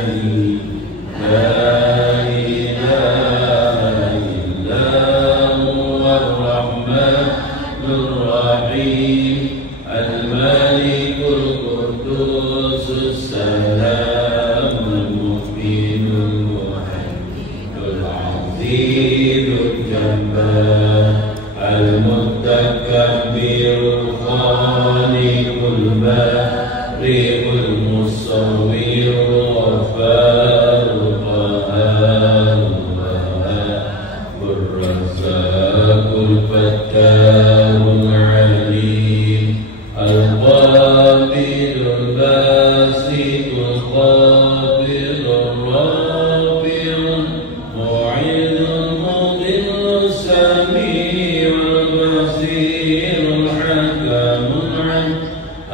الذي لا إله إلا هو الرحمن الرحيم الملك القدوس السلام المؤمن المهيمن العزيز الجبار المتكبر الخالق البارئ المصور الغفار القهار الوهاب الرزاق الفتاح العليم القابض الباسط الخافض الرافع المعيد المضل السميع البصير الحكم العليم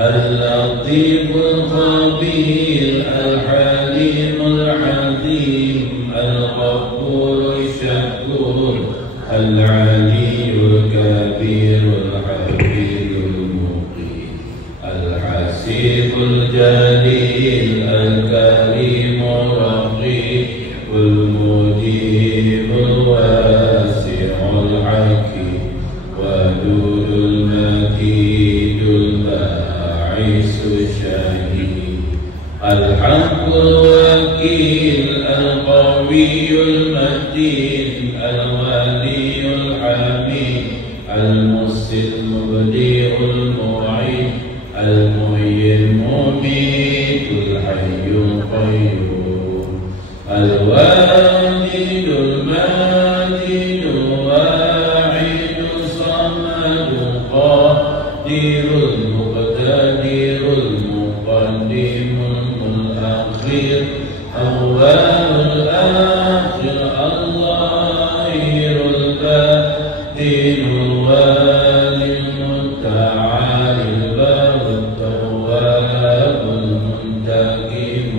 اللطيف الخبير الحليم العظيم الغفور الشكور العلي الكبير الحفيظ المقيم الحسيب الجليل الكريم الرقيب المجيب الواسع الحكيم ودود المجيد الباعث الشهيد الحق الوكيل القوي المتين الولي الحميد المحسن المبدع المعيد المحيي المميت الحي القيوم الواجد الماجد الواحد الصمد القادر المقتدر المقدم المؤخر أول الآخر الظاهر الباطن الوالي المتعالي البر التواب المنتقم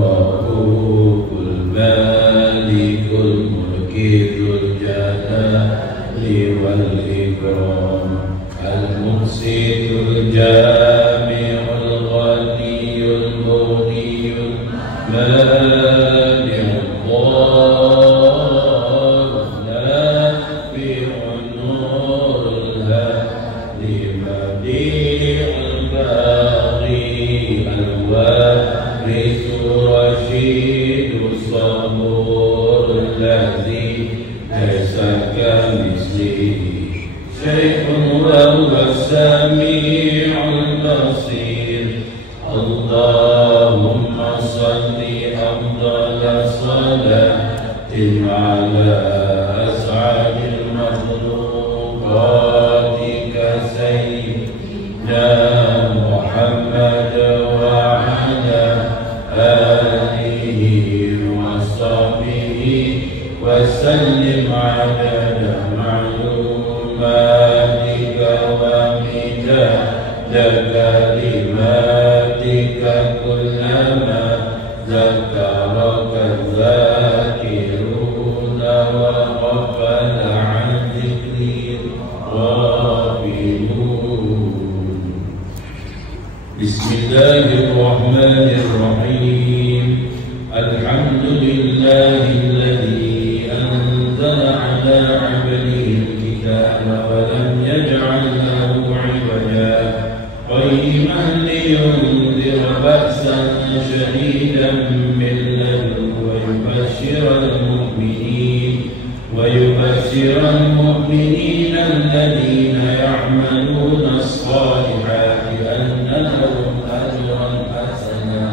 الرؤوف المالك الملك ذو الجلال والإكرام المقسط الجامع الغني المغني المانع الضار النافع النور الهادي بديع الباقي الوارث الرشيد الصبور الذي ليس كمثله شيء وهو السميع البصير اللهم صل أفضل صلاة على أسعد المخلوقات سيدنا محمد وعلى آله وصحبه وسلم عدد معلوماتك ومداد كلماتك كلما ذكرك الذاكرون وغفل عن ذكري الغافلون. بسم الله الرحمن الرحيم الحمد لله الذي أنزل على عبده الكتاب ولم يجعل له عوجا قيما لينذر بأسا شديدا من لدنه ويبشر المؤمنين الذين يعملون الصالحات أن لهم أجرا حسنا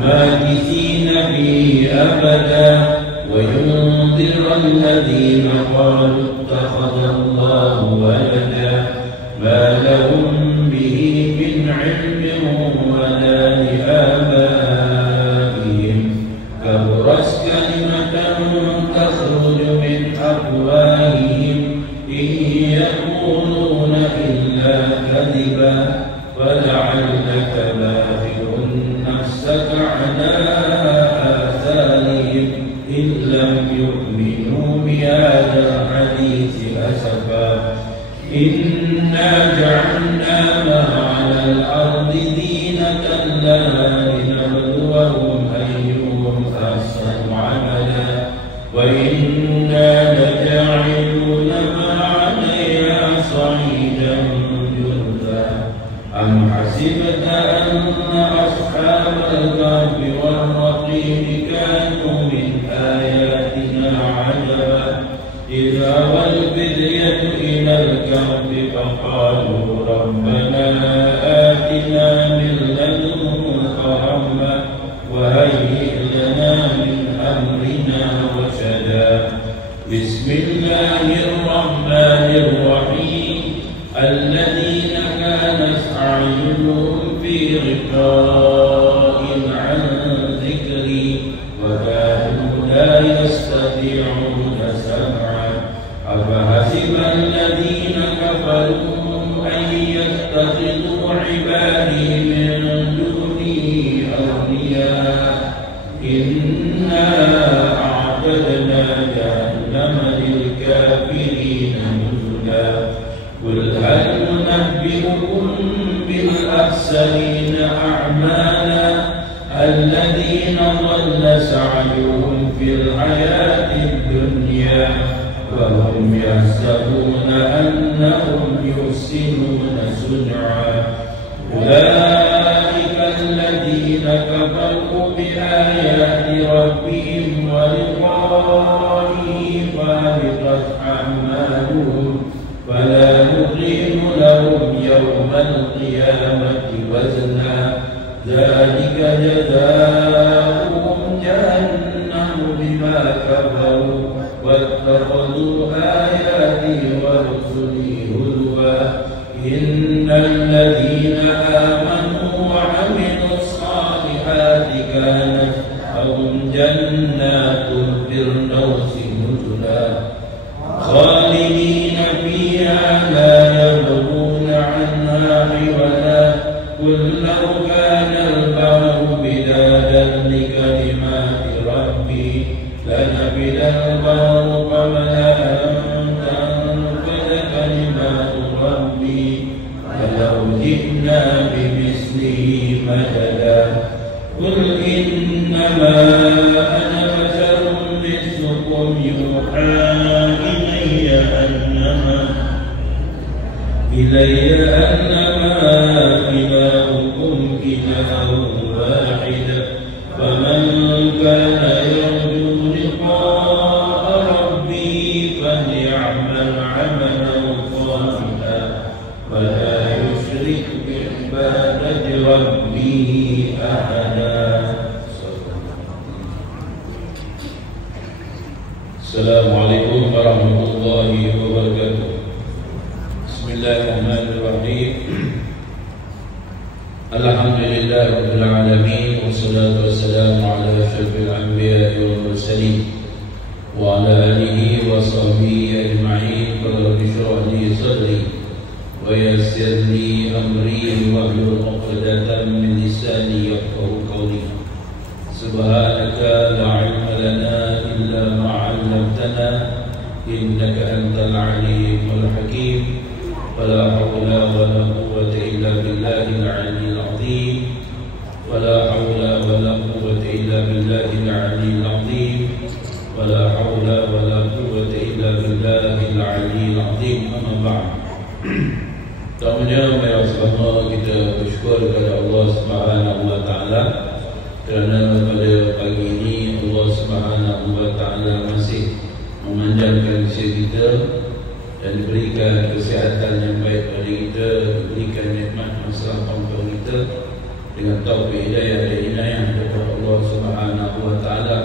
ماكثين فيه أبدا وينذر الذين قالوا اتخذ الله ولدا ما لهم به من علم ولا لآبائهم كبرت كلمة تخرج من أفواههم إن يقولون إلا كذبا فلعلك باخع نفسك على آثارهم إن لم يؤمنوا بهذا الحديث أسفا إنا جعلنا ما على الأرض زينة لها لنبلوهم أحسن عملا وإنا لجاعلون ما عليها صعيدا جرزا أم حسبت أن أصحاب الكهف والرقيم كانوا من آياتنا عجبا إذا والفتية إلى الكهف فقالوا ربنا آتنا من لدنك رحمة وهيئ لنا من أمرنا رشدا بسم الله الرحمن الرحيم الذين كانت أعينهم في غطاء عن ذكري وكانوا لا يستطيعون سمعا أفحسب الذين كفروا أن يتخذوا عبادي من دوني أولياء إنا أعتدنا جهنم للكافرين نزلا قل هل ننبئكم بالأخسرين أعمالا الذين ضل سعيهم في الحياة الدنيا وهم يحسبون أنهم يحسنون صنعا أولئك الذين كفروا بآيات ربهم ولقائه فهبطت أعمالهم فلا نقيم لهم يوم القيامة وزنا ذلك جزاؤهم جهنم بما كفروا واتخذوا آياتي ورسلي هزوا إن الذين آمنوا وعملوا الصالحات كانت لهم جنات الفردوس نزلا خالدين فيها لا يبغون عنها حولا قل لو كان البحر مدادا لكلمات ربي لنفد البحر قبل أن تنفد كلمات ربي ولو جئنا بمثله مددا قل إنما أنا بشر مثلكم يوحى إلي أنما إلهكم إله واحد فمن كان يرجو لقاء ربه فليعمل عملا صالحا ولا يشرك بعبادة ربه أحدا. السلام عليكم ورحمة الله وبركاته. Bismillahirrahmanirrahim. Alhamdulillah rabbil alamin wassalatu wassalamu ala asyrafil anbiya'i wal mursalin wa ala alihi wa sahbihi ajma'in. Rabbi shrah li sadri wa yassir li amri wahlul 'uqdatam min lisani yafqahu qawli. Subhanaka la 'ilma lana illa ma 'allamtana innaka antal 'alimul hakim. ولا حول ولا قوة إلا بالله العلي العظيم ولا حول ولا قوة إلا بالله العلي العظيم ولا حول ولا قوة إلا بالله العلي العظيم. أما بعد. Pertama, ya Rasulullah, kita bersyukur kepada Allah Subhanahu wa taala kerana pada pagi ini Allah Subhanahu wa taala masih memandangkan usia kita dan diberikan kesihatan yang baik kepada kita, diberikan nikmat masalah kepada kita dengan taufik hidayah dan inayah daripada Allah Subhanahu wa taala.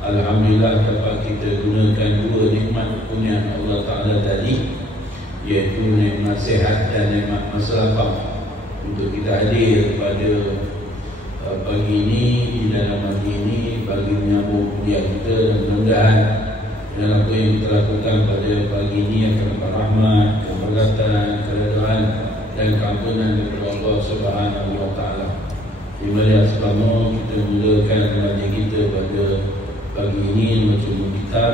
Alhamdulillah dapat kita gunakan dua nikmat kurnia Allah taala tadi, iaitu nikmat sihat dan nikmat masalah untuk kita hadir pada pagi ini di dalam pagi ini bagi menyambung kuliah kita, dan mudah-mudahan dalam apa yang kita lakukan pada pagi ini akan dapat rahmat, keberkatan, keredaan dan keampunan daripada Allah Subhanahu wa taala. Di mana selama kita mulakan ngaji kita pada pagi ini macam kitab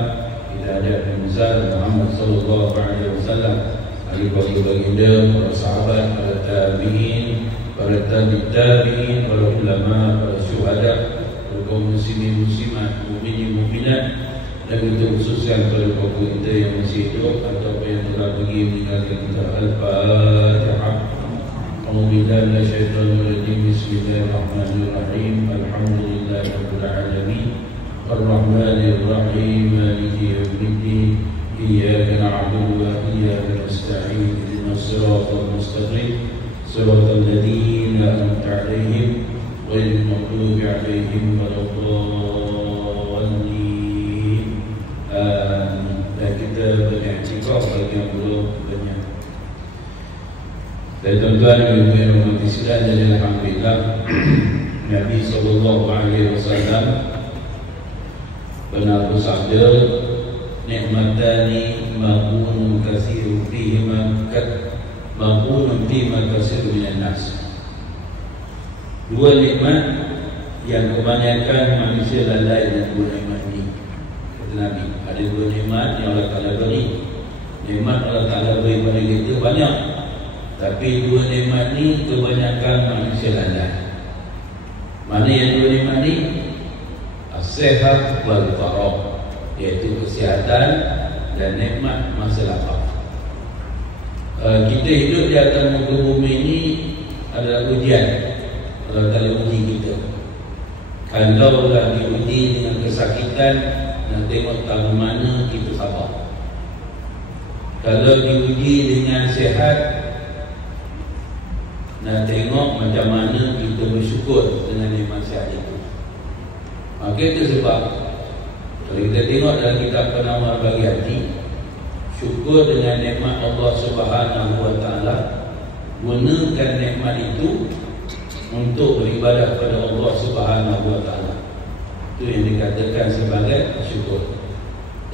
kita ada Nabi Muhammad sallallahu alaihi wasallam, ahli baginda, para sahabat, para tabi'in, para tabi'in, para ulama, para syuhada kaum muslimin muslimat, mukminin mukminat, dan kita khususkan kepada bapa kita yang masih hidup atau yang telah pergi meninggalkan kita. Al-Fatihah. A'udzubillahi minasyaitonir rajim. Bismillahirrahmanirrahim. Alhamdulillahirabbil alamin. Ar-Rahmanir Rahim. Maliki yaumiddin. Iyyaka na'budu wa iyyaka nasta'in. Ihdinas siratal mustaqim. Siratal ladzina an'amta 'alaihim ghairil maghdubi 'alaihim waladdallin. Dan kita banyak cikok bagi yang belum banyak. Dan tuan-tuan yang berhormat Islam, dan alhamdulillah Nabi SAW pernah bersabda, nikmatani ma'unun kathiru fihima ma'unun fihima kathiru minan nas. Dua nikmat yang kebanyakan manusia lalai dengan dua nikmat ini. Kata Nabi, ada dua nikmat yang Allah Ta'ala beri. Nikmat Allah Ta'ala beri pada kita banyak, tapi dua nikmat ni kebanyakan manusia lalai. Mana yang dua nikmat ni? As-sihat wal faragh, iaitu kesihatan dan nikmat masa lapang. Kita hidup di atas muka bumi ini adalah ujian. Allah Ta'ala uji kita. Kalau dah diuji dengan kesakitan, nak tengok tahun mana kita sabar. Kalau diuji dengan sihat, nak tengok macam mana kita bersyukur dengan nikmat sihat itu. Maka itu sebab kalau kita tengok dalam kitab Penawar Bagi Hati, syukur dengan nikmat Allah Subhanahu Wa Taala, gunakan nikmat itu untuk beribadah kepada Allah Subhanahu Wa Taala. Itu yang dikatakan sebagai syukur.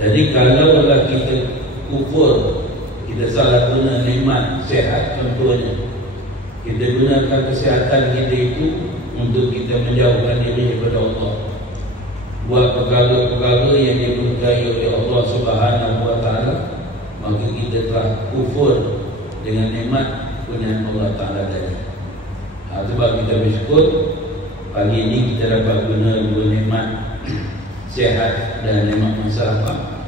Jadi kalaulah kita kufur, kita salah guna nikmat sihat, contohnya kita gunakan kesihatan kita itu untuk kita menjauhkan diri daripada Allah, buat perkara-perkara yang dimurkai oleh Allah Subhanahu Wa Taala, maka kita telah kufur dengan nikmat punya Allah Ta'ala tadi. Sebab kita bersyukur pagi ini kita dapat guna dua nikmat sihat dan nikmat masa lapang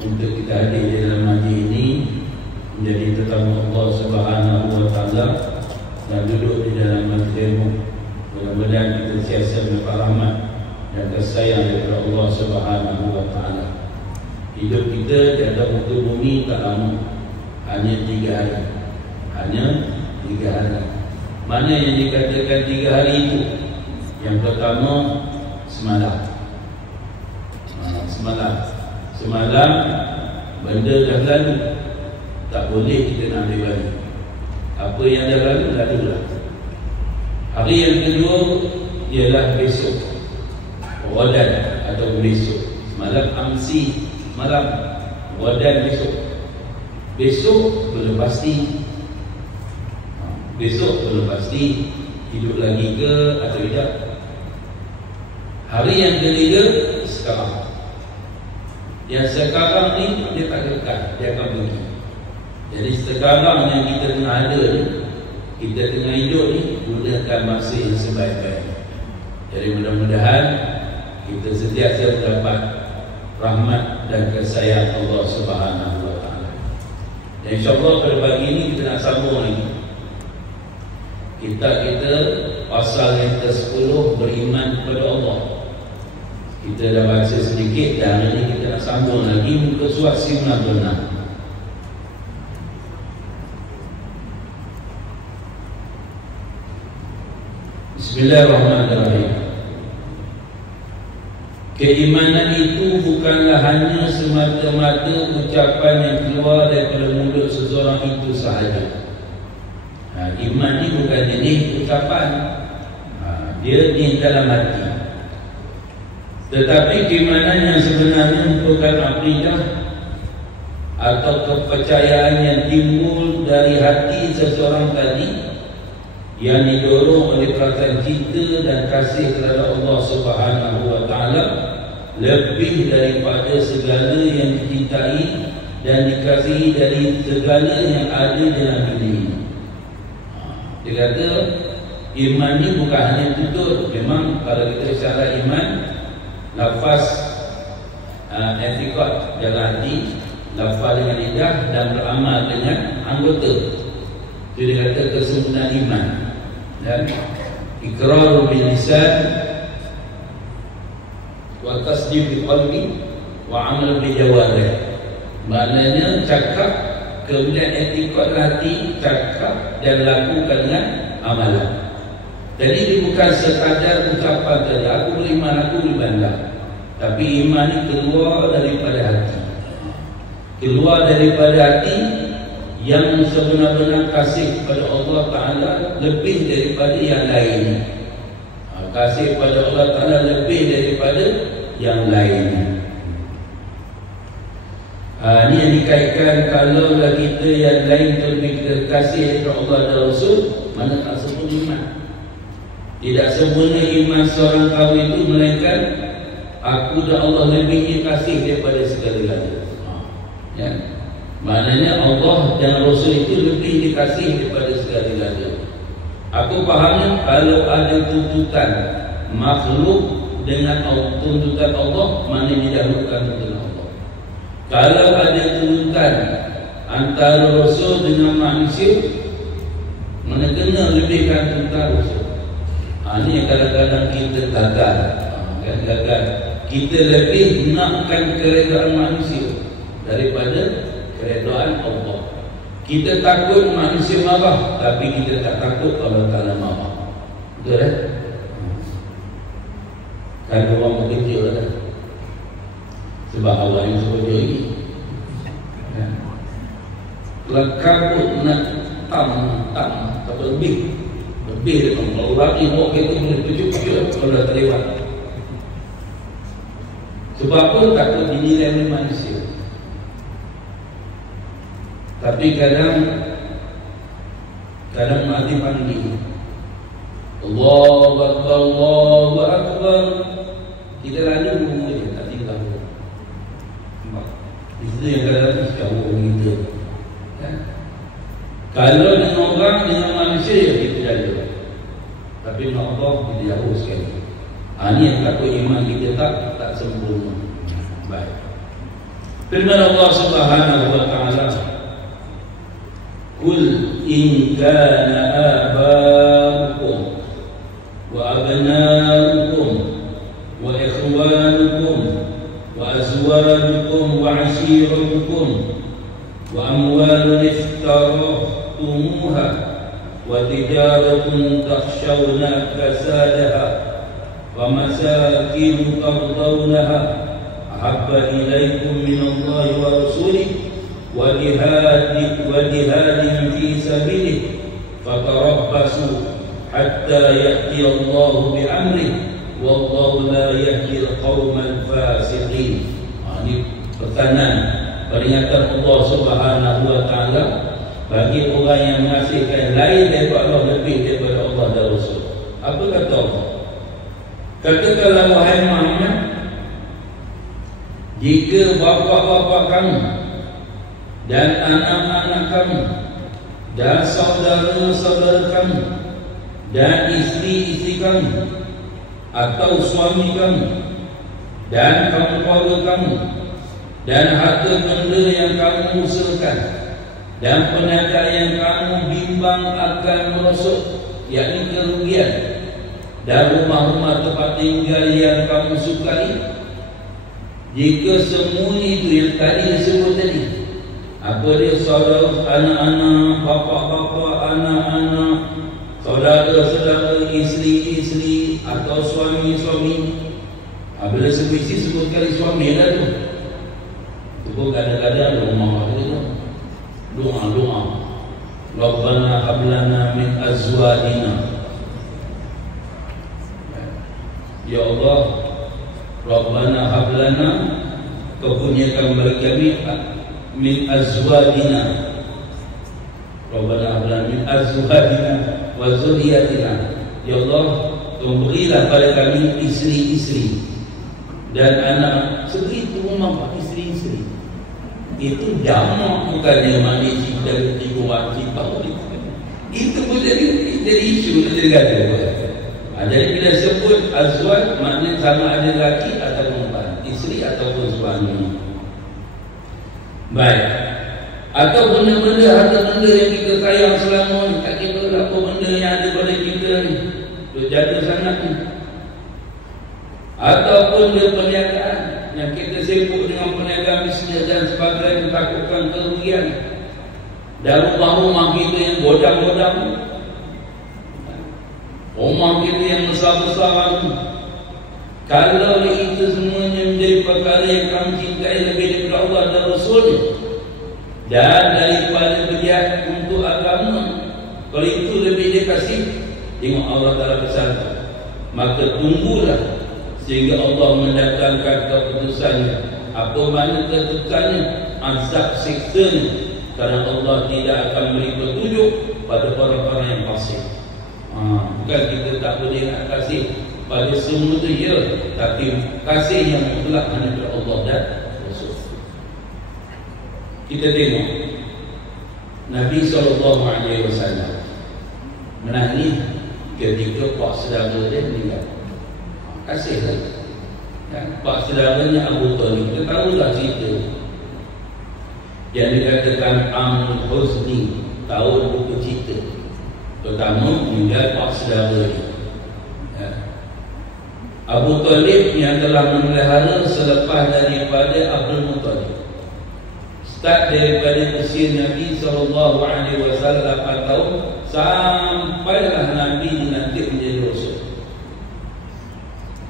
untuk kita hadir di dalam majlis ini menjadi tetamu Allah Subhanahu Wa Taala dan duduk di dalam majlis ilmu. Mudah-mudahan kita siasa mendapat rahmat dan kasih sayang daripada Allah Subhanahu Wa Taala. Hidup kita di atas muka bumi tak lama, hanya 3 hari. Hanya 3 hari. Mana yang dikatakan 3 hari itu? Yang pertama, semalam. Semalam benda dah lalu, tak boleh kita nak ambil balik. Apa yang dah lalu, lalulah. Hari yang kedua ialah besok, Ghadan atau besok. Semalam amsi, malam, Ghadan besok. Besok belum pasti. Besok belum pasti hidup lagi ke atau tidak. Hari yang ketiga, sekarang. Yang sekarang ni dia tak dekat, dia akan pergi. Jadi sekarang yang kita tengah ada ni, kita tengah hidup ni, gunakan masa yang sebaik-baiknya. Jadi mudah-mudahan kita sentiasa mendapat rahmat dan kasih sayang Allah Subhanahu Wa Taala. Dan insya-Allah pada pagi ini kita nak sambung lagi. Kita pasal yang ke-10, beriman kepada Allah. Kita dah baca sedikit dan hari ini kita nak sambung lagi muka surat 96. Bismillahirrahmanirrahim. Keimanan itu bukanlah hanya semata-mata ucapan yang keluar daripada mulut seseorang itu sahaja. Iman ni bukan jenis ucapan, dia di dalam hati. Tetapi keimanan yang sebenarnya merupakan akidah atau kepercayaan yang timbul dari hati seseorang tadi, yang didorong oleh perasaan cinta dan kasih kepada Allah Subhanahu Wa Taala lebih daripada segala yang dicintai dan dikasihi dari segala yang ada dalam dunia ini. Dia kata iman ni bukan hanya tutur. Memang kalau kita bicara iman, lafaz i'tiqad dalam hati, lafaz dengan lidah dan beramal dengan anggota. Itu dia kata kesempurnaan iman. Dan iqrar bil lisan wa tasdiq bil qalbi wa amal bil jawarih. Maknanya cakap, kemudian i'tiqad hati, cakap dan lakukan dengan amalan. Jadi dia bukan sekadar ucapan tadi, aku beriman, aku beriman. Tapi iman ini keluar daripada hati. Keluar daripada hati yang sebenar-benar kasih kepada Allah Ta'ala lebih daripada yang lain. Kasih kepada Allah Ta'ala lebih daripada yang lain. Ini yang dikaitkan, kalau kita yang lain lebih kasih kepada Allah dan Rasul, mana tak sempurna iman. Tidak sempurna iman seorang kaum itu melainkan aku dan Allah lebih kasih daripada segala-galanya. Ya. Maknanya Allah dan Rasul itu lebih dikasih daripada segala-galanya. Aku fahamnya kalau ada tuntutan makhluk dengan tuntutan Allah, mana didahulukan tuntutan Allah. Kalau ada tuntutan antara Rasul dengan manusia, mana kena lebihkan tuntutan Rasul. Ini yang kadang-kadang kita gagal. Gagal. Kita lebih nakkan keredaan manusia daripada keredaan Allah. Kita takut manusia marah, tapi kita tak takut Allah Ta'ala marah. Betul kan? Kan orang bekerja kan? Sebab Allah yang suruh dia ini. Kalau kabut nak tam tak lebih daripada kalau lagi bawa kereta boleh tujuh kalau dah terlewat. Sebab apa? Takut dinilai oleh manusia. Tapi kadang mati panggil Allahu Akbar, Allahu Akbar, kita lalu je, tak tinggal. Itu yang kadang-kadang jauh orang kita. Kalau dengan orang, dengan manusia, ya kita jaga. Tapi dengan Allah, kita jauh sekali. Ini yang takut iman kita tak sempurna. Baik. Firman Allah Subhanahu wa Ta'ala, Qul in kana aba'ukum wa abna'ukum wa ikhwanukum wa azwajukum wa ashiratukum wa amwalun iftarahtumuha wa tijaratun takhshawna kasadaha wa masakin tardawnaha ahabba ilaykum minallahi wa rasulih wa jihadin fi sabilihi fatarabbasu hatta ya'ti Allahu bi amrih wallahu la yahdi al-qawmal fasiqin. Ini pesanan peringatan Allah Subhanahu wa Ta'ala bagi orang yang mengasihi lain daripada Allah lebih daripada Allah dan Rasul. Apa kata Allah? Katakanlah wahai Muhammad, jika bapa-bapa kamu dan anak-anak kamu dan saudara-saudara kamu dan isteri-isteri kamu atau suami kamu dan kaum-kaum kamu dan harta benda yang kamu usahakan dan perniagaan yang kamu bimbang akan merosot, yakni kerugian, dan rumah-rumah tempat tinggal yang kamu sukai, jika semua itu yang tadi disebut tadi, apa dia, saudara, anak-anak, bapa-bapa, anak-anak, saudara-saudara, isteri-isteri atau suami-suami. Bila sebut isteri, sebut kali suami lah tu. Itu pun kadang-kadang rumah tu doa-doa, Rabbana hablana min azwajina, ya Allah, Rabbana hablana, kau kurniakan bagi kami min azwajina, Rabbana hablana min azwajina wa zurriyatina, ya Allah, kau berilah pada kami isteri-isteri dan anak. Sebegitu rumah isteri-isteri itu jamak, bukannya manis dari tiga wajib. Itu pun jadi isu, jadi gaduh. Jadi bila sebut azwaj, maknanya sama ada lelaki atau perempuan, isteri ataupun suami. Baik. Atau benda-benda, harta benda yang kita sayang selama ni, tak kira apa benda yang ada pada kita ni, dia jaga sangat ni. Ataupun dia perniagaan yang kita sibuk dengan perniagaan bisnes dan sebagainya, takutkan kerugian. Dan rumah-rumah kita yang godang-godang, rumah kita yang besar-besar, kalau itu semuanya menjadi perkara yang kami cintai lebih daripada Allah dan Rasul dan daripada berjihad untuk agama, kalau itu lebih dia kasih, tengok Allah Ta'ala pesan, maka tunggulah sehingga Allah mendatangkan keputusannya. Apa mana keputusannya? Azab siksanya, kerana Allah tidak akan beri petunjuk pada orang-orang yang fasik. Bukan kita tak boleh nak kasih pada semua tu, ya, tapi kasih yang mutlak hanya kepada Allah dan Rasul. Kita tengok Nabi SAW menangis ketika pak saudara dia meninggal. Kasih lagi. Dan pak saudaranya Abu Talib, kita tahulah cerita yang dikatakan Amul Huzni, tahun buku cerita. Pertama meninggal pak saudara dia, ya. Abu Talib yang telah memelihara selepas daripada Abdul Muttalib. Start daripada usia Nabi SAW 8 tahun sampailah Nabi dilantik menjadi Rasul.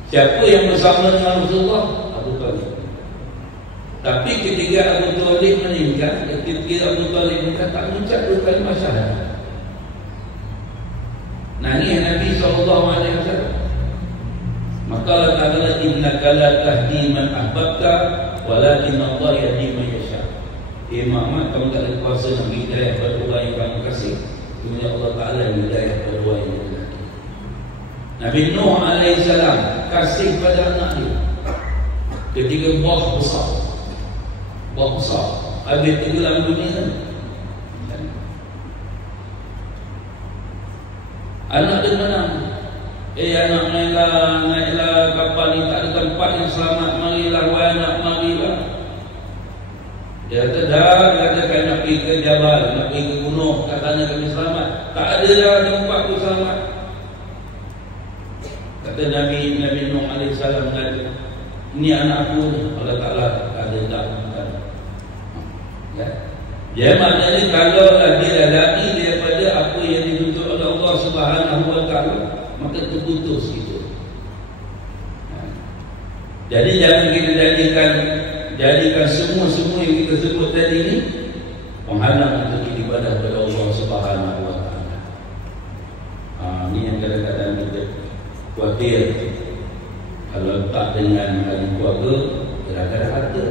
Siapa yang bersama dengan Rasulullah? Abu Talib. Tapi ketika Abu Talib meninggal, ketika Abu Talib meninggal, tak mengucap dua kalimah syahadat. Nangis Nabi SAW. Maka Allah Ta'ala, innaka la tahdi man ahbabta walakin Allah yahdi man yasha. Muhammad, kamu tak ada kuasa nak beri hidayah pada orang yang kamu kasih. Kemudian Allah Ta'ala yang hidayah pada orang yang dia. Nabi Nuh AS kasih pada anak dia ketika buah besar, habis tenggelam dunia. Anak dia mana? Anak naiklah kapal ni, tak ada tempat yang selamat, marilah wahai anak, marilah. Dia kata dah, dia katakan nak pergi ke Jabal, nak pergi ke gunung, katanya kami selamat. Tak ada dah tempat tu selamat. Kata Nabi Nuh AS, ini anak aku ni. Allah Ta'ala ada tak? Ya. Dia maknanya kalau dia dah lari daripada apa yang dituntut oleh Allah Subhanahu Wa Ta'ala, maka terputus itu. Jadi jangan kita jadikan semua yang kita sebut tadi ni penghalang untuk ibadah kepada Allah Subhanahu Wa Ta'ala. Ini yang kadang-kadang kita khawatir. Kalau tak dengan ahli keluarga, kadang-kadang harta,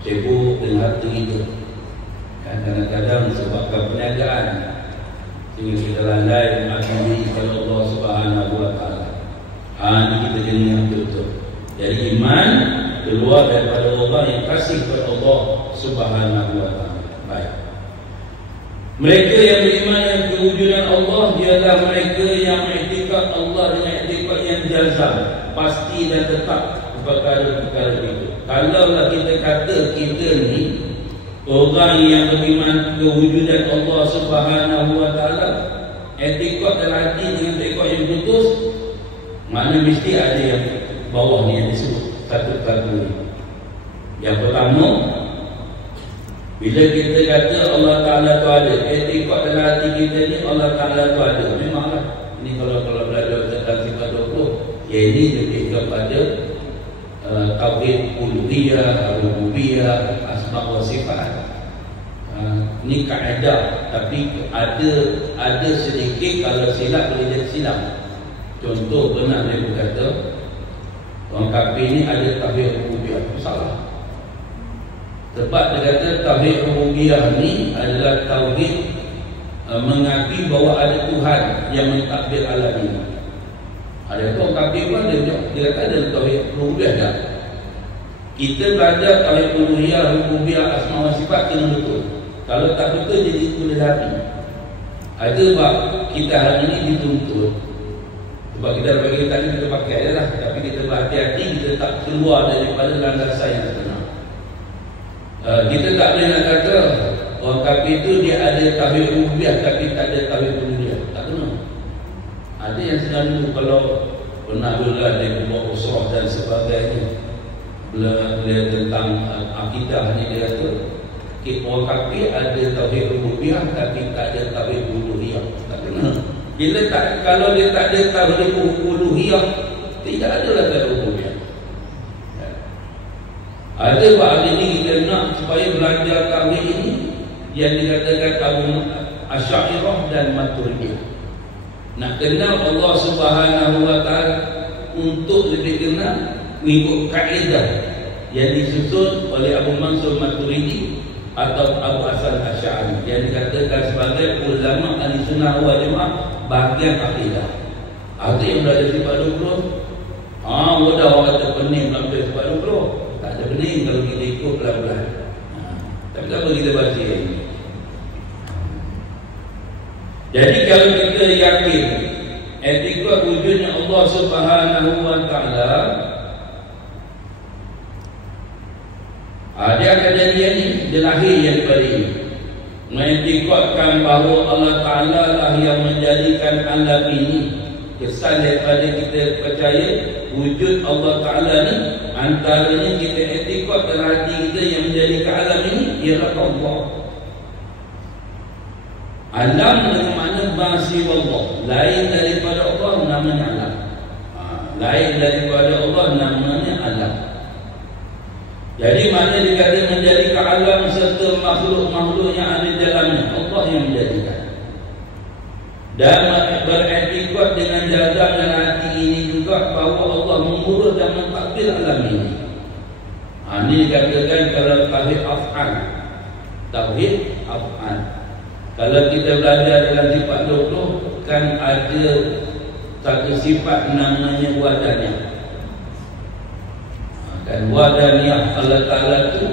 sibuk dengan harta kita. Kadang-kadang sebabkan perniagaan sehingga kita lalai mengabdi kepada Allah Subhanahu Wa Ta'ala. Ini kita kena betul-betul. Jadi iman keluar daripada orang yang kasih kepada Allah Subhanahu Wa Ta'ala. Baik. Mereka yang beriman yang kewujudan Allah ialah mereka yang mengiktikad Allah dengan iktikad yang jazam, pasti dan tetap perkara-perkara itu. Kalaulah kita kata kita ni orang yang beriman kewujudan Allah Subhanahu Wa Ta'ala, etikot dalam hati dengan etikot yang putus, mana mesti ada yang bawah ni yang disebut satu-satu ni. Yang pertama, bila kita kata Allah Ta'ala tu ada, etikot dalam hati kita ni Allah Ta'ala tu ada, memanglah. Ini kalau belajar tentang sifat 20, yang ini lebih kepada tauhid uluhiyah, rububiyah, asma wa sifat. Ini kaedah, tapi ada sedikit kalau silap boleh jadi silap. Contoh benar dia berkata orang kafir ni ada tauhid rububiyah, salah. Sebab dia kata tauhid rububiyah ni adalah tauhid mengakui bahawa ada Tuhan yang mentadbir alam ini. Ada orang kafir pun dia kata ada tauhid rububiyah dah. Kita belajar tauhid uluhiyah, rububiyah, asma wa sifat kena betul. Kalau tak betul jadi boleh hati. Ada sebab kita hari ini dituntut. Sebab kita bagi tadi kita pakai je lah. Tapi kita berhati-hati, kita tak keluar daripada landasan yang sebenar. Kita tak boleh nak kata orang kafir itu dia ada tauhid rububiyah tapi tak ada tauhid uluhiyah. Tak kena. Ada yang sedang dulu kalau pernah dulu dia buat usrah dan sebagainya. Bila tentang akidah ni dia kata orang kafir ada tauhid rububiyah tapi tak ada tauhid uluhiyah. Tak kena. Kalau dia tak ada tauhid uluhiyah, tidak ada lah tauhid rububiyah. Ada bahawa ini kita nak supaya belajar tauhid ini yang dikatakan tauhid Asy'ariyah dan Maturidiyah. Nak kenal Allah Subhanahu wa taala untuk lebih kenal mengikut kaedah yang disusun oleh Abu Mansur Maturidi atau Abu Hasan Asy'ari yang dikatakan sebagai ulama Ahlussunnah wal Jamaah bahagian akidah. Ada yang belajar sifat 20. Mudah orang kata pening sampai sifat 20. Tak ada pening kalau kita ikut pelan-pelan. Tapi kenapa kita baca ini? Jadi kalau kita yakin etikat wujudnya Allah Subhanahu wa taala, dia kejadian ini dia lahir daripada ini. Mengetikatkan bahawa Allah Ta'ala lah yang menjadikan alam ini. Kesan daripada kita percaya wujud Allah Ta'ala ni, antaranya kita etikat dalam hati kita yang menjadikan alam ini ialah Allah. Alam dengan makna basi Allah, lain daripada Allah namanya alam. Lain daripada Allah namanya alam. Jadi mana dikata menjadikan alam serta makhluk-makhluk yang ada dalamnya, Allah yang menjadikan. Dan beriktikad dengan jazam dan hati ini juga bahawa Allah mengurus dan mentadbir alam ini. Ini dikatakan kalau tauhid af'al. Tauhid af'al. Kalau kita belajar dalam sifat 20 kan ada satu sifat namanya wadaniyah. Dan wadaniyah Allah Ta'ala tu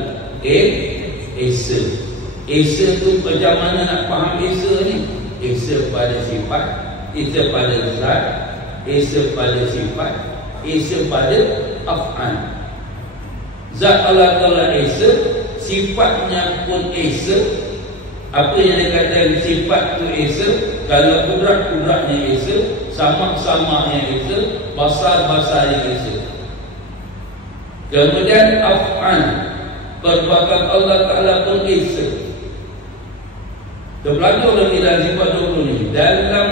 Esa. Esa tu macam mana nak faham Esa ni? Esa pada sifat, Esa pada zat, Esa pada sifat, Esa pada af'an. Zat Allah Ta'ala Esa, sifatnya pun Esa. Apa yang dikatakan sifat tu Esa? Kalau kudrat-kudratnya Esa, sama-samanya Esa, basar-basarnya Esa. Kemudian af'an, perbuatan Allah Ta'ala pun Esa. Kita belajar lagi dalam sifat 20 ni. Dalam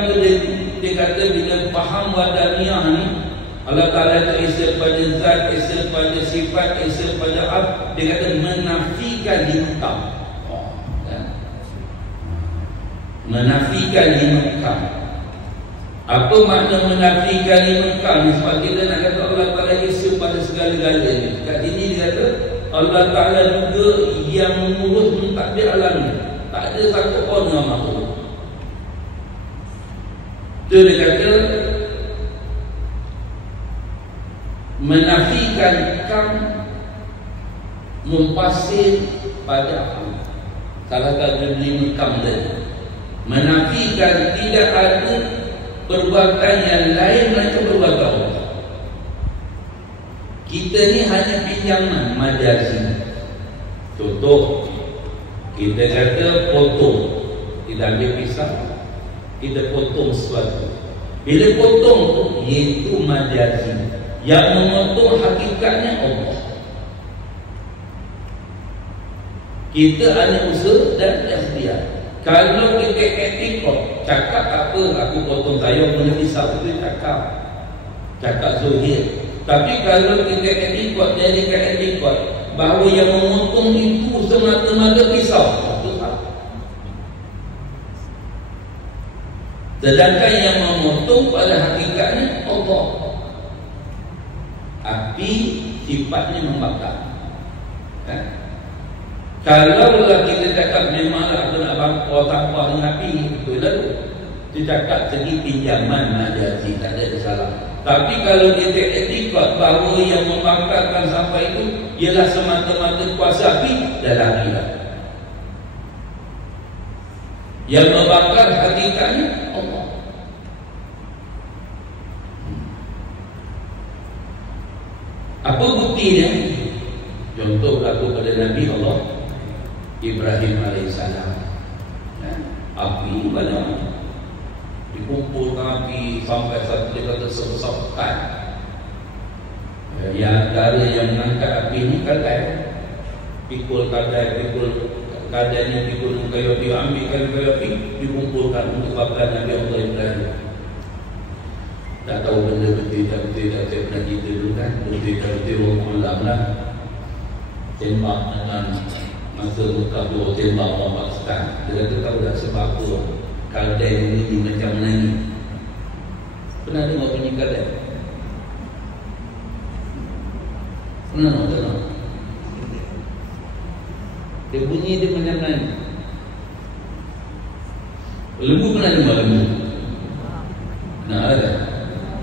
dia kata bila faham wadaniyah ni, Allah Ta'ala itu Esa pada zat, Esa pada sifat, Esa pada ab. Dia kata menafikan lima. Menafikan lima. Apa makna menafikan lima? Sebab kita nak kata Allah Ta'ala Esa pada segala-galanya. Kat sini dia kata Allah Ta'ala juga yang mengurus mentadbir alam ni. Tak ada satu pun yang makhluk. Itu dia kata menafikan kam mumpasir pada apa? Salah satu lima kam tadi. Menafikan tidak ada perbuatan yang lain melainkan perbuatan Allah. Kita ni hanya pinjaman majazi. Contoh, kita kata potong. Kita ambil pisau, kita potong sesuatu. Bila potong tu, iaitu majazi. Yang memotong hakikatnya Allah. Kita hanya usaha dan ikhtiar. Kalau kita etikot, cakap apa, aku potong sayur punya pisau, itu cakap zuhir. Tapi kalau kita etikot, jadikan etikot bahawa yang memotong itu semata-mata pisau, itu salah. Sedangkan yang memotong pada hakikatnya Allah. Api sifatnya membakar. Kalaulah kita cakap memanglah aku nak bangkau sampah dengan api, betul lah tu. Itu cakap segi pinjaman majazi, tak ada salah. Tapi kalau kita etikot bahawa yang membakarkan sampah itu ialah semata-mata kuasa api, dah lari lah. Yang membakar hakikatnya Allah. Apa buktinya? Contoh berlaku pada Nabi Allah Ibrahim AS. Api banyak, dikumpulkan api sampai satu dia kata sebesar pekan. Yang antara yang mengangkat api ini kadai, pikul kadai, pikul kadainya, pikul kayu api, ambil kayu api, dikumpulkan untuk bakar Nabi Allah Ibrahim. Tak tahu benda betul tak pernah kita dulu kan, betul Allah lah. Tembak dengan masa Mekah dua tembak orang Pakistan. Dia kata tahu tak sebab apa kadai bunyi macam menangis. Pernah dengar bunyi kadai? Pernah tak? Dia bunyi dia macam menangis. Lembu pernah dengar lembu? Nah ada.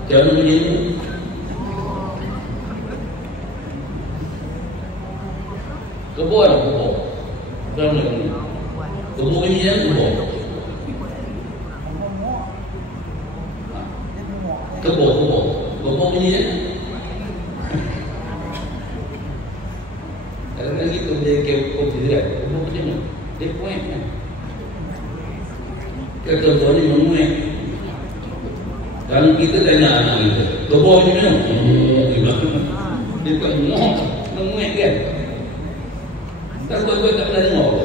Jangan bunyi lembu. Kebo ada kebo. Dalam lagi. Kebo ini yang kebo. Kebo ini yang. Kalau lagi tu dia kebo tidak. Kebo ini dia point kan. Kebo ni menguat. Kalau kita tanya anak kita, kebo ini mana? Dia tak menguat kan? Tak tahu tak pernah dengar.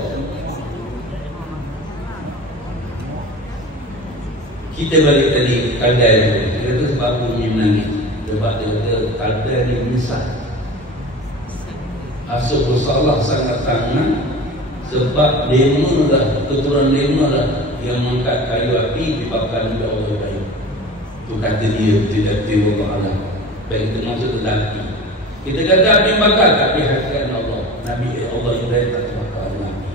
Kita balik tadi kadai tu. Dia kata sebab bunyi menangis. Sebab dia kata kadai ni menyesal. Asal bersalah sangat sangat. Sebab demo dah, keturunan demo dah yang mengangkat kayu api dibakar oleh Allah Ibrahim. Itu kata dia tidak tiba Allah. Baik itu maksud lelaki. Kita kata api bakar tapi hakikat Allah. Nabi Allah Ibrahim tak terbakar Nabi.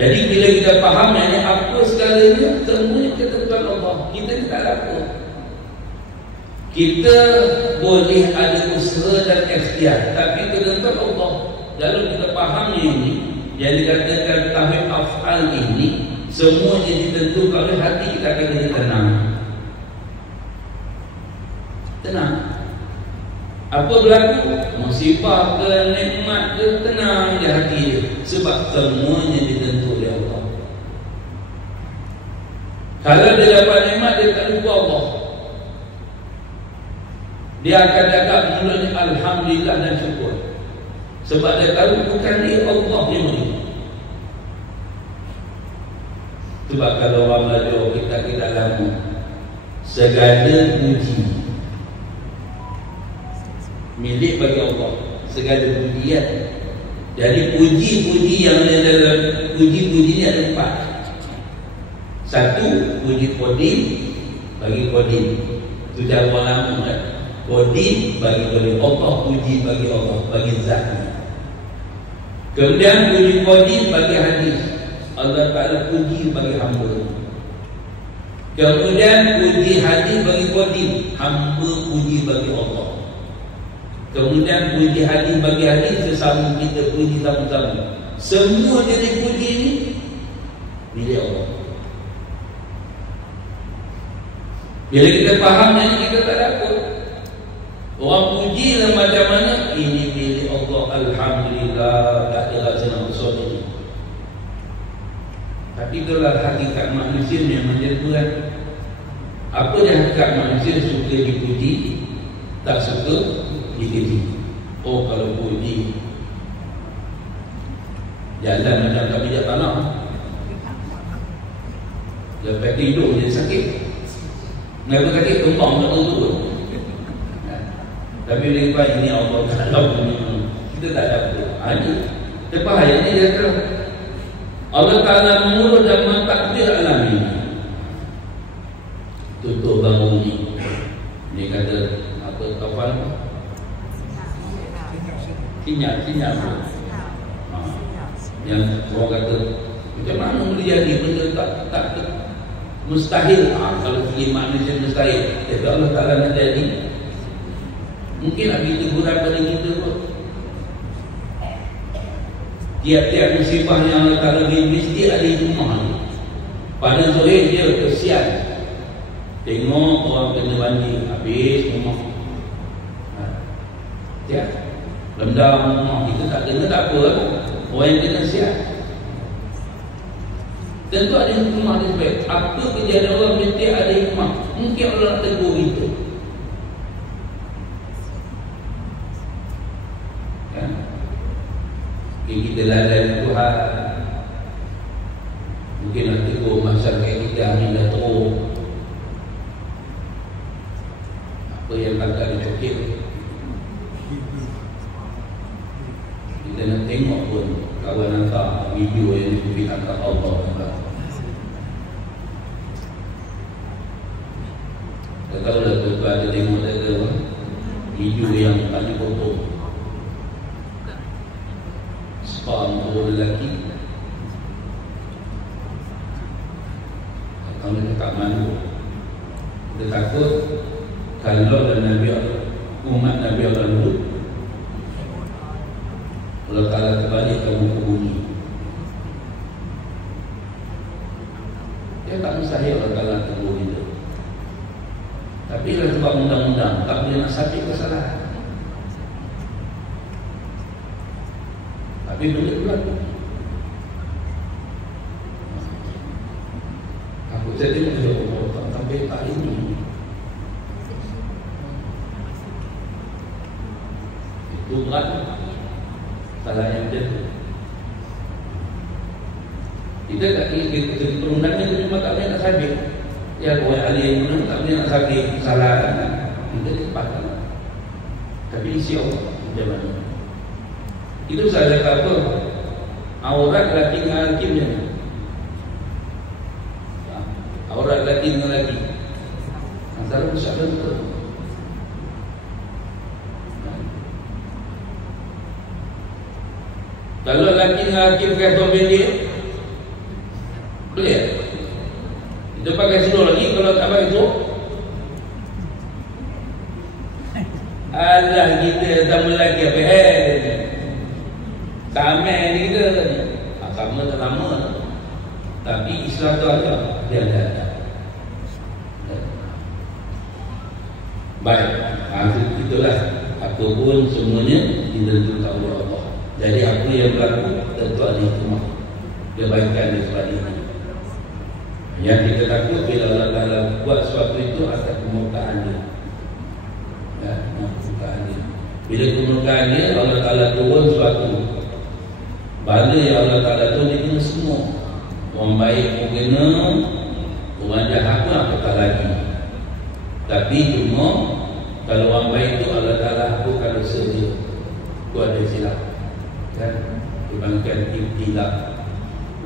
Jadi bila kita faham yang apa segalanya, semuanya ketentuan Allah. Kita ni tak ada apa. Kita boleh ada usaha dan ikhtiar, tapi ketentuan Allah. Lalu kita faham ini, yang dikatakan tahwid af'al ini, semuanya ditentukan oleh hati kita akan jadi tenang. Tenang. Apa berlaku? Musibah ke nikmat ke, tenang di hati dia. Sebab semuanya ditentu oleh Allah. Kalau dia dapat nikmat, dia tak lupa Allah. Dia akan dapat mulanya Alhamdulillah dan syukur. Sebab dia tahu bukan dia, Allah yang beri. Sebab kalau orang belajar kita lama, segala puji milik bagi Allah, segala pujian. Jadi puji-puji yang ada, puji-puji ni ada 4. Satu, puji Qadim bagi Qadim. Itu cara orang lama kan. Qadim bagi Allah, puji bagi Allah, bagi zatnya. Kemudian puji Qadim bagi hadis, Allah Ta'ala puji bagi hamba. Kemudian puji hadis bagi Qadim, hamba puji bagi Allah. Kemudian puji hadis bagi hadis, sesama kita puji sama-sama. Semua jadi puji ini milik Allah. Bila kita faham yang kita tak dapat, orang puji lah macam mana, ini milik Allah, Alhamdulillah, tak ada rasa nak besar ini. Tapi itulah hakikat manusia yang menjatuhkan. Apa yang hakikat manusia? Suka dipuji, tak suka dipuji. Oh, kalau puji jalan macam tak pijak tanah, lepas tidur dia sakit. Kenapa kata kembang tak turun? Tapi lepas ini Allah Ta'ala kita tak dapat. Ini lepas ayat ini dia kata Allah Ta'ala menurut dan mentakdir alam ini. Tutup bangun ini. Dia kata apa kafan? Sinyak yang orang kata macam mana boleh jadi benda tak mustahil. Kalau segi manusia mustahil, tapi Allah Ta'ala nak jadi. Mungkin nak kita gurau pada kita pun. tiap-tiap musibah yang Allah Ta'ala beri mesti ada hikmah. Pada Zohir dia kesian, tengok orang kena banjir, habis rumah. Ya, rendam rumah kita tak kena, tak apa. Orang yang kena siap. Tentu ada hikmah dia sebab apa kejadian orang mesti ada hikmah. Mungkin Allah nak tegur kita. Kan? Kita lalai Tuhan. Mungkin nak tegur masyarakat kita yang dah teruk. Apa yang tak ada cokit. Kita nak tengok pun kawan hantar video yang diberikan kat Allah. Tak tahu dah tu ada tengok tak ke video yang tak dipotong. Spam tu lelaki. Kalau dia tak malu, dia takut kalau Nabi umat Nabi Allah dulu Allah Ta'ala terbalik kamu ke bumi. Dia tak mustahil Allah Ta'ala tegur kita. Tapi kalau sebab undang-undang tak boleh nak sabit kesalahan. Tapi boleh berlaku. Aku saya tengok dia tak sampai tak ini. Itu berat. Salah yang macam tu. Kita tak kira perundangan itu cuma tak boleh nak sabit. Ya, buat ahli yang guna tak boleh nak sabit kesalahan. Kita disepatkan. Tapi isi Allah macam mana? Itu saya kata aurat lelaki dengan lelaki macam mana? Aurat lelaki dengan lelaki antara besar dan betul. Kalau lelaki dengan lelaki pakai seluar pendek, boleh? Kita pakai seluar lagi. Kalau tak pakai seluar, alah kita sama lelaki apa? Sama ni kita sama tak lama. Tapi Islam tu ada. Dia ada. Baik, itulah. Apapun semuanya ditentukan oleh Allah. Jadi apa yang berlaku tentu ada hikmah kebaikan di sebalik ini. Yang kita takut bila Allah Ta'ala buat sesuatu itu atas kemurkaan dia. Ya, kemurkaan dia. Bila kemurkaan dia, Allah Ta'ala turun sesuatu. Bala yang Allah Ta'ala turun dia kena semua. Orang baik pun kena, orang jahat pun apatah lagi. Tapi cuma kalau orang baik itu Allah Ta'ala hapuskan dosa dia. Itu ada silap. Kan? Dibandingkan ibtilak,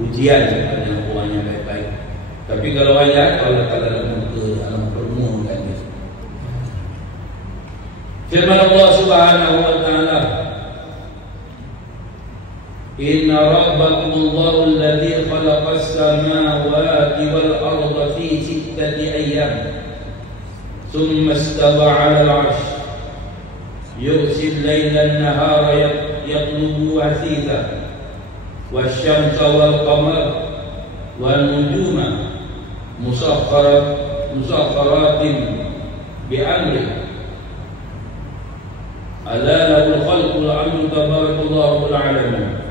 ujian kepada orang yang baik-baik. Tapi kalau orang jahat, Allah Ta'ala dalam permukaan dia. Firman Allah Subhanahu wa Ta'ala, Inna rabbakumullahu alladhi khalaqas samawati wal arda fi 6 ayyam thumma istawa 'ala al-'arsy yughsi al-layla an-nahara yatlubu hasitha wasyamsa wal qamara wan nujuma musakhkharatin bi amri ala lahul khalqu wal amru tabarakallahu rabbul alamin.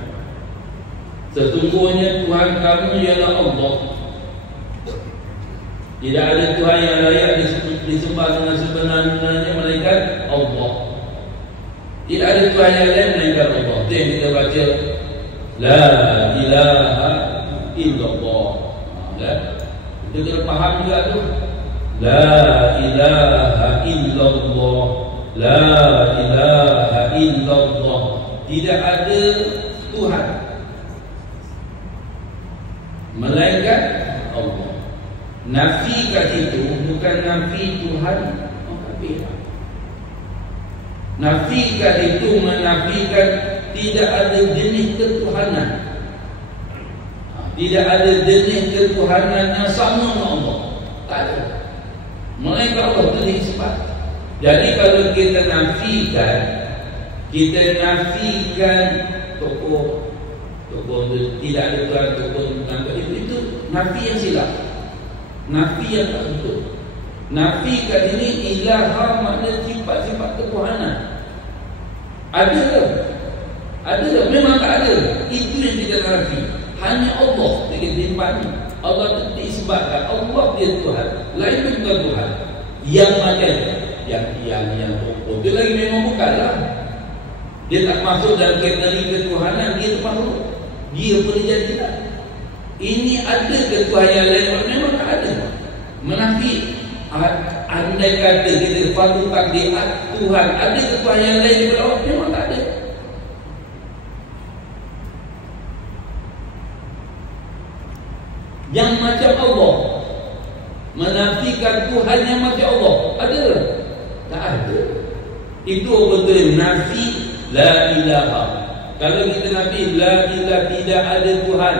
Sesungguhnya Tuhan kamu ialah Allah. Tidak ada Tuhan yang layak disembah dengan sebenarnya melainkan Allah. Tidak ada Tuhan yang lain melainkan Allah. Itu yang kita baca, La ilaha illallah. Kita kena faham juga tu. La ilaha illallah. La ilaha illallah. Tidak ada Tuhan melainkan Allah. Nafi kat situ bukan nafi Tuhan. Nafi kat itu menafikan tidak ada jenis ketuhanan. Tidak ada jenis ketuhanan yang sama dengan Allah. Tak ada. Melainkan Allah itu disebut. Jadi kalau kita nafikan tokoh Sokong tu tidak ada Tuhan, sokong mengangkat itu nafi yang silap, nafi yang tak betul. Nafi kat sini ilaha makna sifat-sifat ketuhanan. Ada ke? Ada ke? Memang tak ada. Itu yang kita nafi. Hanya Allah yang disimpan. Allah itu disebabkan Allah dia Tuhan, lain bukan Tuhan. Yang macam yang itu lagi memang bukanlah. Dia tak masuk dalam kategori ketuhanan. Dia tu makhluk. Dia boleh jadi tak. Ini ada ketuhanan yang lain, memang tak ada. Menafi. Andai kata kita patut takdir Tuhan ada ketuhanan yang lain daripada Allah, memang tak ada. Yang macam Allah, menafikan Tuhan yang macam Allah, ada? Tak ada. Itu betul nafi la ilaha. Kalau kita nafi la ilaha, tidak ada Tuhan,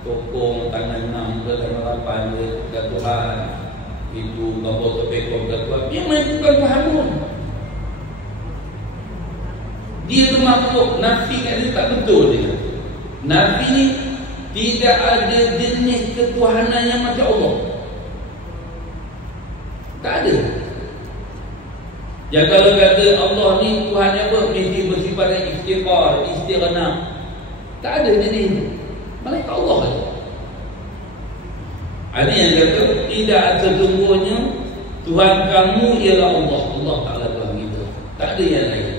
tokong tangan 6 ke tangan 8 ke Tuhan, itu kapal terpekor ke Tuhan, memang bukan Tuhan pun. Dia tu makhluk. Nafi kat dia tak betul dia. Nafi ni tidak ada jenis ketuhanan yang macam Allah. Tak ada. Yang kalau kata Allah ni Tuhan yang apa, mesti bersifat istighfar, istighna. Tak ada jenis itu. Malaikat Allah saja. Ada yang kata tidak sesungguhnya Tuhan kamu ialah Allah. Allah Ta'ala Tuhan kita. Tak ada yang lain.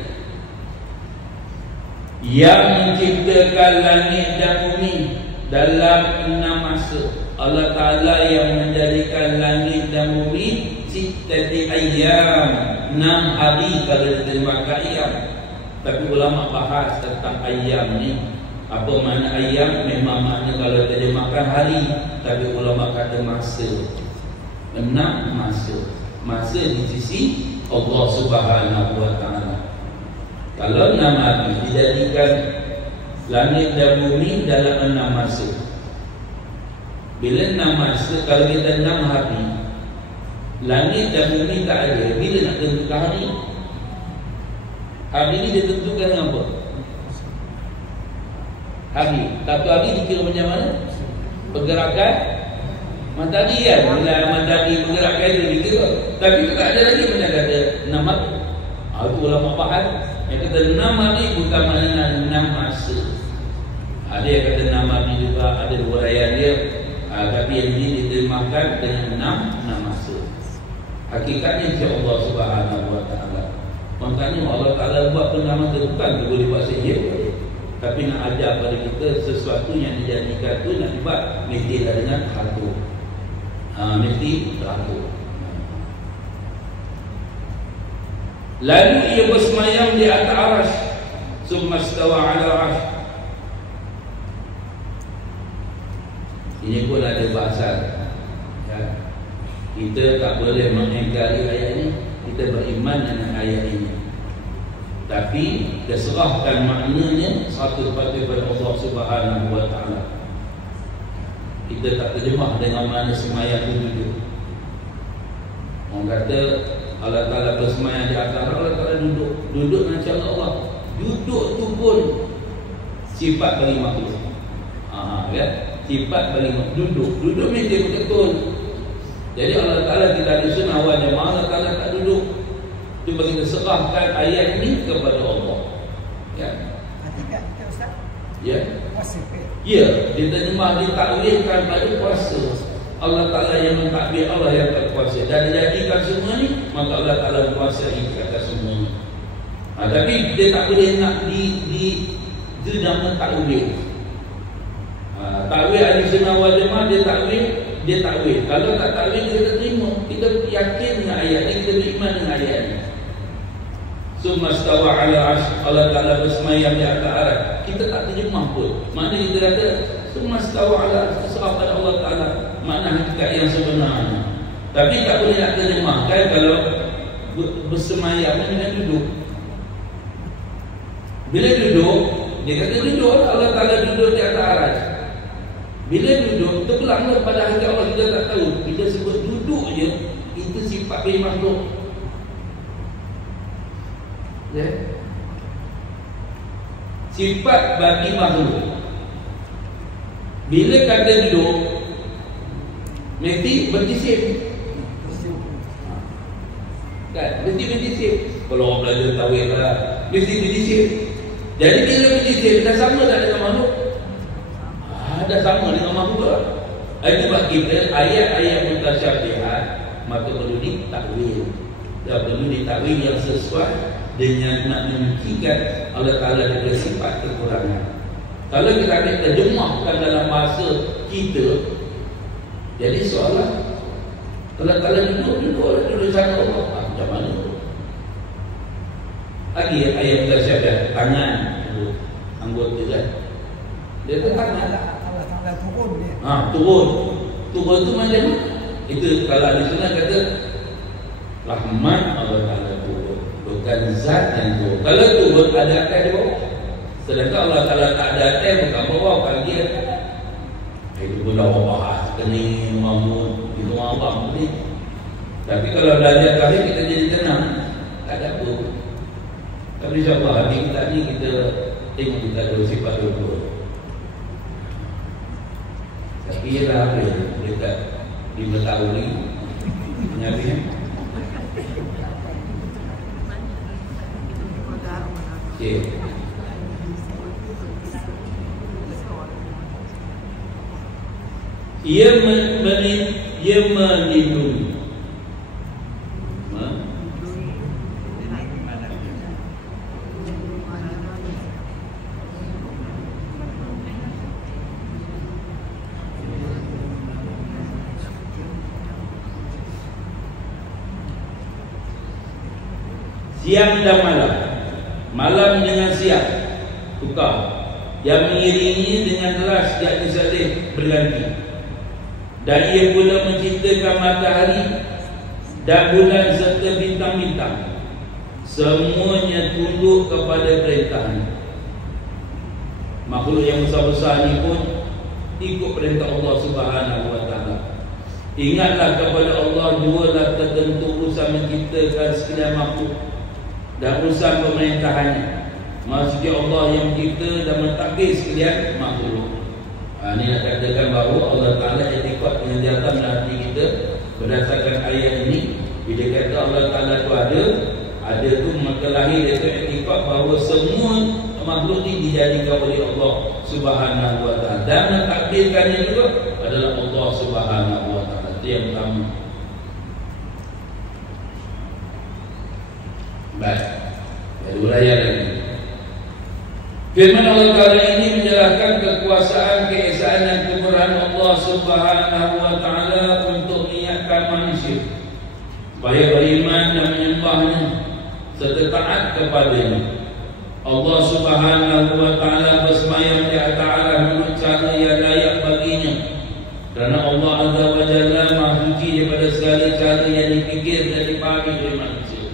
Yang menciptakan langit dan bumi dalam 6 masa. Allah Ta'ala yang menjadikan langit dan bumi sittati ayyam, 6 hari kalau diterjemahkan ayyam. Tapi ulama bahas tentang ayyam ni. Apa makna ayyam? Memang makna kalau terjemahkan hari, tapi ulama kata masa. 6 masa. Masa di sisi Allah Subhanahu wa Ta'ala. Kalau 6 hari dijadikan langit dan bumi dalam 6 masa. Bila 6 masa, kalau kita 6 hari, langit dan bumi tak ada, bila nak tentukan hari? Hari ni dia tentukan apa? Hari. Satu hari dikira macam mana? Pergerakan matahari kan? Bila matahari pergerakan dia dikira. Tapi tak ada lagi macam kata 6 hari. Itu ulama bahas. Yang kata 6 hari bukan makna 6 masa. Ada yang kata 6 hari juga, ada huraian dia. Tapi yang ini diterjemahkan dengan 6 masa. Hakikatnya insya Allah Subhanahu wa Ta'ala. Maknanya Allah Ta'ala buat penama bukan dia boleh buat saja, tapi nak ajar pada kita sesuatu yang dijadikan tu nak dibuat mestilah dengan teratur. Mesti teratur. Lalu ia bersemayam di atas arasy, summa stawa ala arasy. Ini pun ada bahasa ya. Kita tak boleh mengingkari ayat ini, kita beriman dengan ayat ini, tapi keserahkan maknanya satu kepada Allah Subhanahu wa Ta'ala. Kita tak terjemah dengan mana semayang itu duduk. Orang kata Allah Ta'ala bersemayam di atas, Allah Ta'ala duduk. Duduk macam Allah. Duduk tu pun sifat bagi makhluk. Kan? Sifat bagi makhluk. Duduk mesti betul. Jadi Allah Ta'ala tidak ada sunnah wal jamaah, Allah Ta'ala tak duduk. Cuba kita serahkan ayat ini kepada Allah. Ya. Hakikat kita Ustaz? Ya. Puasa ke? Ya, diterjemah ditakwilkan pada puasa. Allah Ta'ala yang mentakbir, Allah yang tak puasa. Dan dijadikan semua ni, maka Allah Ta'ala menguasai kata semua ni. Tapi dia tak boleh nak itu nama takwil. Takwil ahli sunnah wal jamaah, dia takwil. Kalau tak takwil kita terima. Kita yakin dengan ayat ni, kita beriman dengan ayat ni. Summa stawa ala arsh, Allah Ta'ala bersemayam di atas arsh. Kita tak terjemah pun. Maknanya kita kata summa stawa ala arsh, serah pada Allah Ta'ala, makna hakikat yang sebenarnya. Tapi tak boleh nak terjemahkan kalau bersemayam dengan duduk. Bila duduk, dia kata duduk, Allah Ta'ala duduk di atas arsh. Bila duduk, terbelanglah pada hakikat Allah, kita tak tahu. Kita sebut duduk je, itu sifat bagi makhluk. Ya? Sifat bagi makhluk. Bila kata duduk, mesti berdisim. Kan? Mesti berdisim. Kalau orang belajar tawih lah, mesti berdisim. Jadi bila berdisim, dah sama tak dengan makhluk? Dah sama dengan makhluk lah. Itu sebab kita ayat-ayat mutasyabihat maka perlu ditakwil. Dan perlu ditakwil yang sesuai dengan nak menunjukkan Allah Ta'ala ada sifat kekurangan. Kalau kita akan terjemahkan dalam bahasa kita, jadi soalan Allah Ta'ala duduk sana Allah, macam mana tu? Lagi ayat mutasyabihat, tangan anggota kan, dia tu tangan Allah Ta'ala turun dia. Turun tu macam mana? Itu kalau ada sunnah kata rahmat Allah Ta'ala turun, bukan zat yang turun. Kalau turun ada atas di bawah, sedangkan Allah Ta'ala tak ada atas bukan bawah, bukan dia. Itu pun dah bahas kening, mamun, itu awam ni. Tapi kalau belajar kali kita jadi tenang, tak ada apa. Tapi insyaAllah hari kita ni kita tengok kita ada sifat turun. Tapi ia dah habis dekat 5 tahun ni menyabi. Okay. Ia melindungi. Siang dan malam, malam dengan siang tukar, yang mengiringi dengan deras yakni salih berganti. Dan ia pula menciptakan matahari dan bulan serta bintang-bintang, semuanya tunduk kepada perintahnya. Makhluk yang besar-besar ni pun ikut perintah Allah Subhanahu wa Ta'ala. Ingatlah kepada Allah, jualah tertentu urusan menciptakan sekalian makhluk dan urusan pemerintahannya. Maksudnya Allah yang mencipta dan mentadbir sekalian makhluk. Ini nak katakan bahawa Allah Ta'ala etikot dengan dalam hati kita berdasarkan ayat ini. Bila kata Allah Ta'ala tu ada tu maka lahir itu etikot bahawa semua makhluk ini dijadikan oleh Allah Subhanahu wa Ta'ala, dan mentadbirkannya juga adalah Allah Subhanahu wa Ta'ala. Itu yang pertama. Baik, ada uraian lagi. Firman Allah Ta'ala ini menjelaskan kekuasaan, keesaan dan kemurahan Allah Subhanahu wa Ta'ala untuk mengingatkan manusia supaya beriman dan menyembahnya serta taat kepadanya. Allah Subhanahu wa Ta'ala bersemayam di atas alam menurut cara yang layak baginya, kerana Allah Azza wa Jalla Maha Suci daripada segala cara yang dipikir dan dipahami oleh manusia,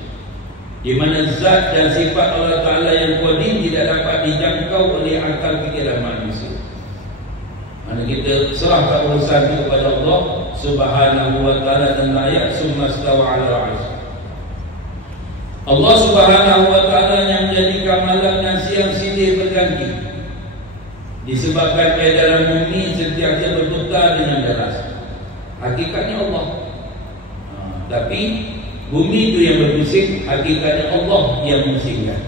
di mana zat dan sifat Allah Ta'ala yang qadim tidak dapat dijangkau oleh akal fikiran manusia. Mana kita serahkan urusan itu kepada Allah Subhanahu wa Ta'ala dan ayat summa stawa 'ala al-'arsy. Allah Subhanahu wa Ta'ala yang menjadikan malam dan siang silih berganti, disebabkan edaran bumi sentiasa berputar dengan deras. Hakikatnya Allah, tapi bumi itu yang berbising, hakikatnya Allah yang memusingkan.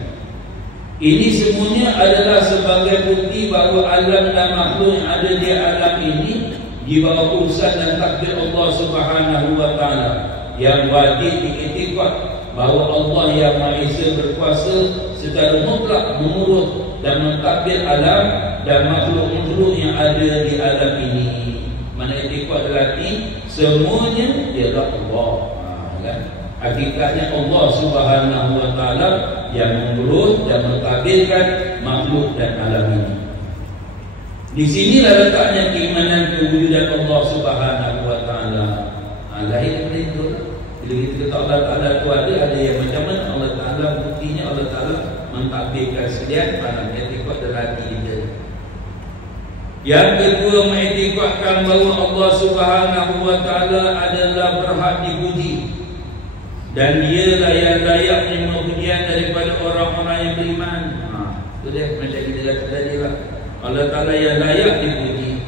Ini semuanya adalah sebagai bukti bahawa alam dan makhluk yang ada di alam ini di bawah urusan dan takdir Allah Subhanahu wa Ta'ala, yang wajib diiktikad bahawa Allah yang Maha Esa berkuasa secara mutlak mengurus dan mentadbir alam dan makhluk-makhluk yang ada di alam ini. Mana iktikad berarti semuanya ialah Allah, kan? Hakikatnya Allah Subhanahu wa Ta'ala yang mengurus dan mentadbirkan makhluk dan alam ini. Di sinilah letaknya keimanan kewujudan Allah Subhanahu wa Ta'ala. Lahir dari itu. Bila kita kata Allah Ta'ala itu ada yang macam mana Allah Ta'ala, buktinya Allah Ta'ala mentadbirkan sekalian pada etikad dan hati kita. Yang kedua, mengiktikadkan bahawa Allah Subhanahu wa Ta'ala adalah berhak dipuji, dan dialah yang layak menerima pujian daripada orang-orang yang beriman. Itu dia macam kita kata tadi lah. Allah Ta'ala yang layak dipuji,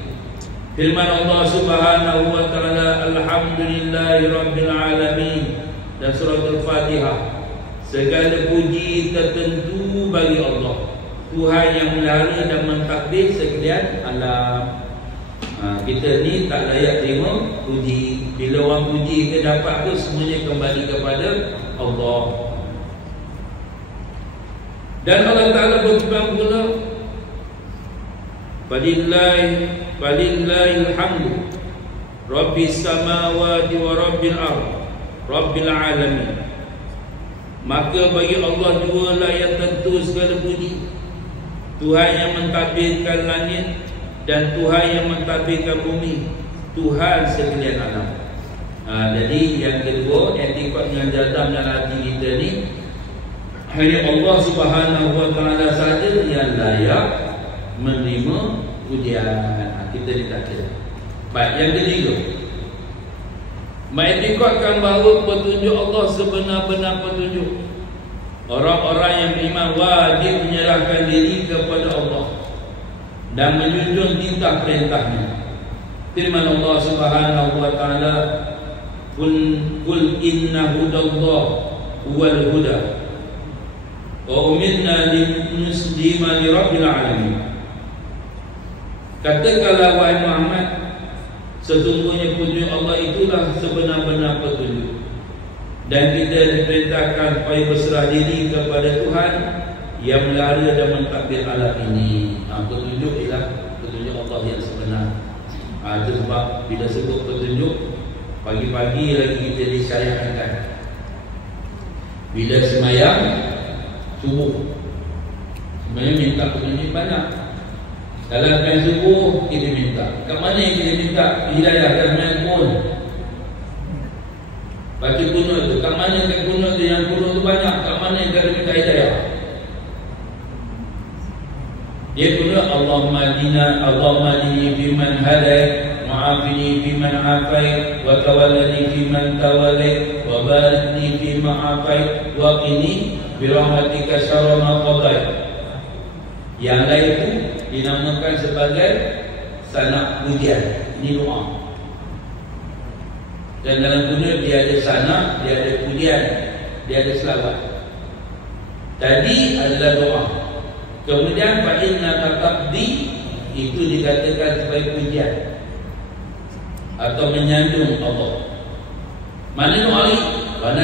Firman Allah Subhanahu wa taala, alhamdulillahirabbil alamin, dan surah Al-Fatihah. Segala puji tertentu bagi Allah, Tuhan yang melihara dan mentadbir sekalian alam. Kita ni tak layak terima puji. Bila orang puji ke dapat tu, semuanya kembali kepada Allah. Dan Allah Ta'ala berfirman pula, Walillahil hamdu Rabbis samawati wa rabbil ardh Rabbil alamin. Maka bagi Allah jualah yang tentu segala puji, Tuhan yang mentadbirkan langit dan Tuhan yang mentadbirkan bumi, Tuhan sekalian alam. Jadi yang kedua, etikot dengan jazam dan hati kita ni, hanya Allah Subhanahu wa taala saja yang layak menerima pujian. Kita ni tak ada. Baik, yang ketiga, mengiktikadkan bahawa petunjuk Allah sebenar-benar petunjuk. Orang-orang yang beriman wajib menyerahkan diri kepada Allah dan menjunjung titah perintahnya. Firman Allah Subhanahu wa taala, Qul inna hudallah huwal huda wa umirna linuslima lirabbil alamin. Katakanlah wahai Muhammad, sesungguhnya petunjuk Allah itulah sebenar-benar petunjuk, dan kita diperintahkan supaya berserah diri kepada Tuhan yang melihara dan mentadbir alam ini. Petunjuk ialah petunjuk Allah yang sebenar. Itu sebab bila sebut petunjuk, pagi-pagi lagi kita disyariatkan. Bila semayang subuh, sebenarnya minta petunjuk banyak. Dalam time subuh kita minta. Kat mana yang kita minta hidayah dan handphone? Baca kunut tu, kat mana kat kunut tu yang kunut tu banyak? Kat mana yang kita minta hidayah? Dia kunut Allahumma dini fiman hadai, ma'afini fiman afai, wa tawallani fiman tawallai, wa barakni fima afai, wa qini birahmatika syarra ma qadai. Yang lain itu dinamakan sebagai sanak pujian. Ini doa. Dan dalam kunut dia ada sanak, dia ada pujian, dia ada selawat. Tadi adalah doa. Kemudian fa inna taqdi itu dikatakan sebagai pujian atau menyanjung Allah. Mana doa ni? Wa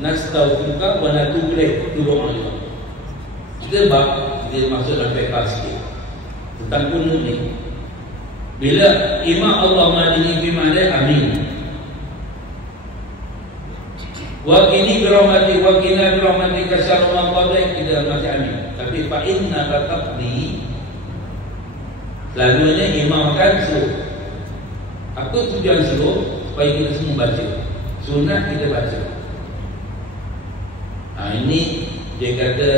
nastaghfiruka wa natubu ilaik. Itu doa ni. Kita dia masuk dalam fiqh sikit tentang kunut ni. Bila imam Allah madini fi madai, amin. Wa qini bi rahmati wa qina bi rahmatika syarra ma qadai, kita masih amin. Tapi fa inna taqdi, lalunya imam akan suruh. Apa tujuan suruh? Supaya kita semua baca. Sunat kita baca. Ini dia kata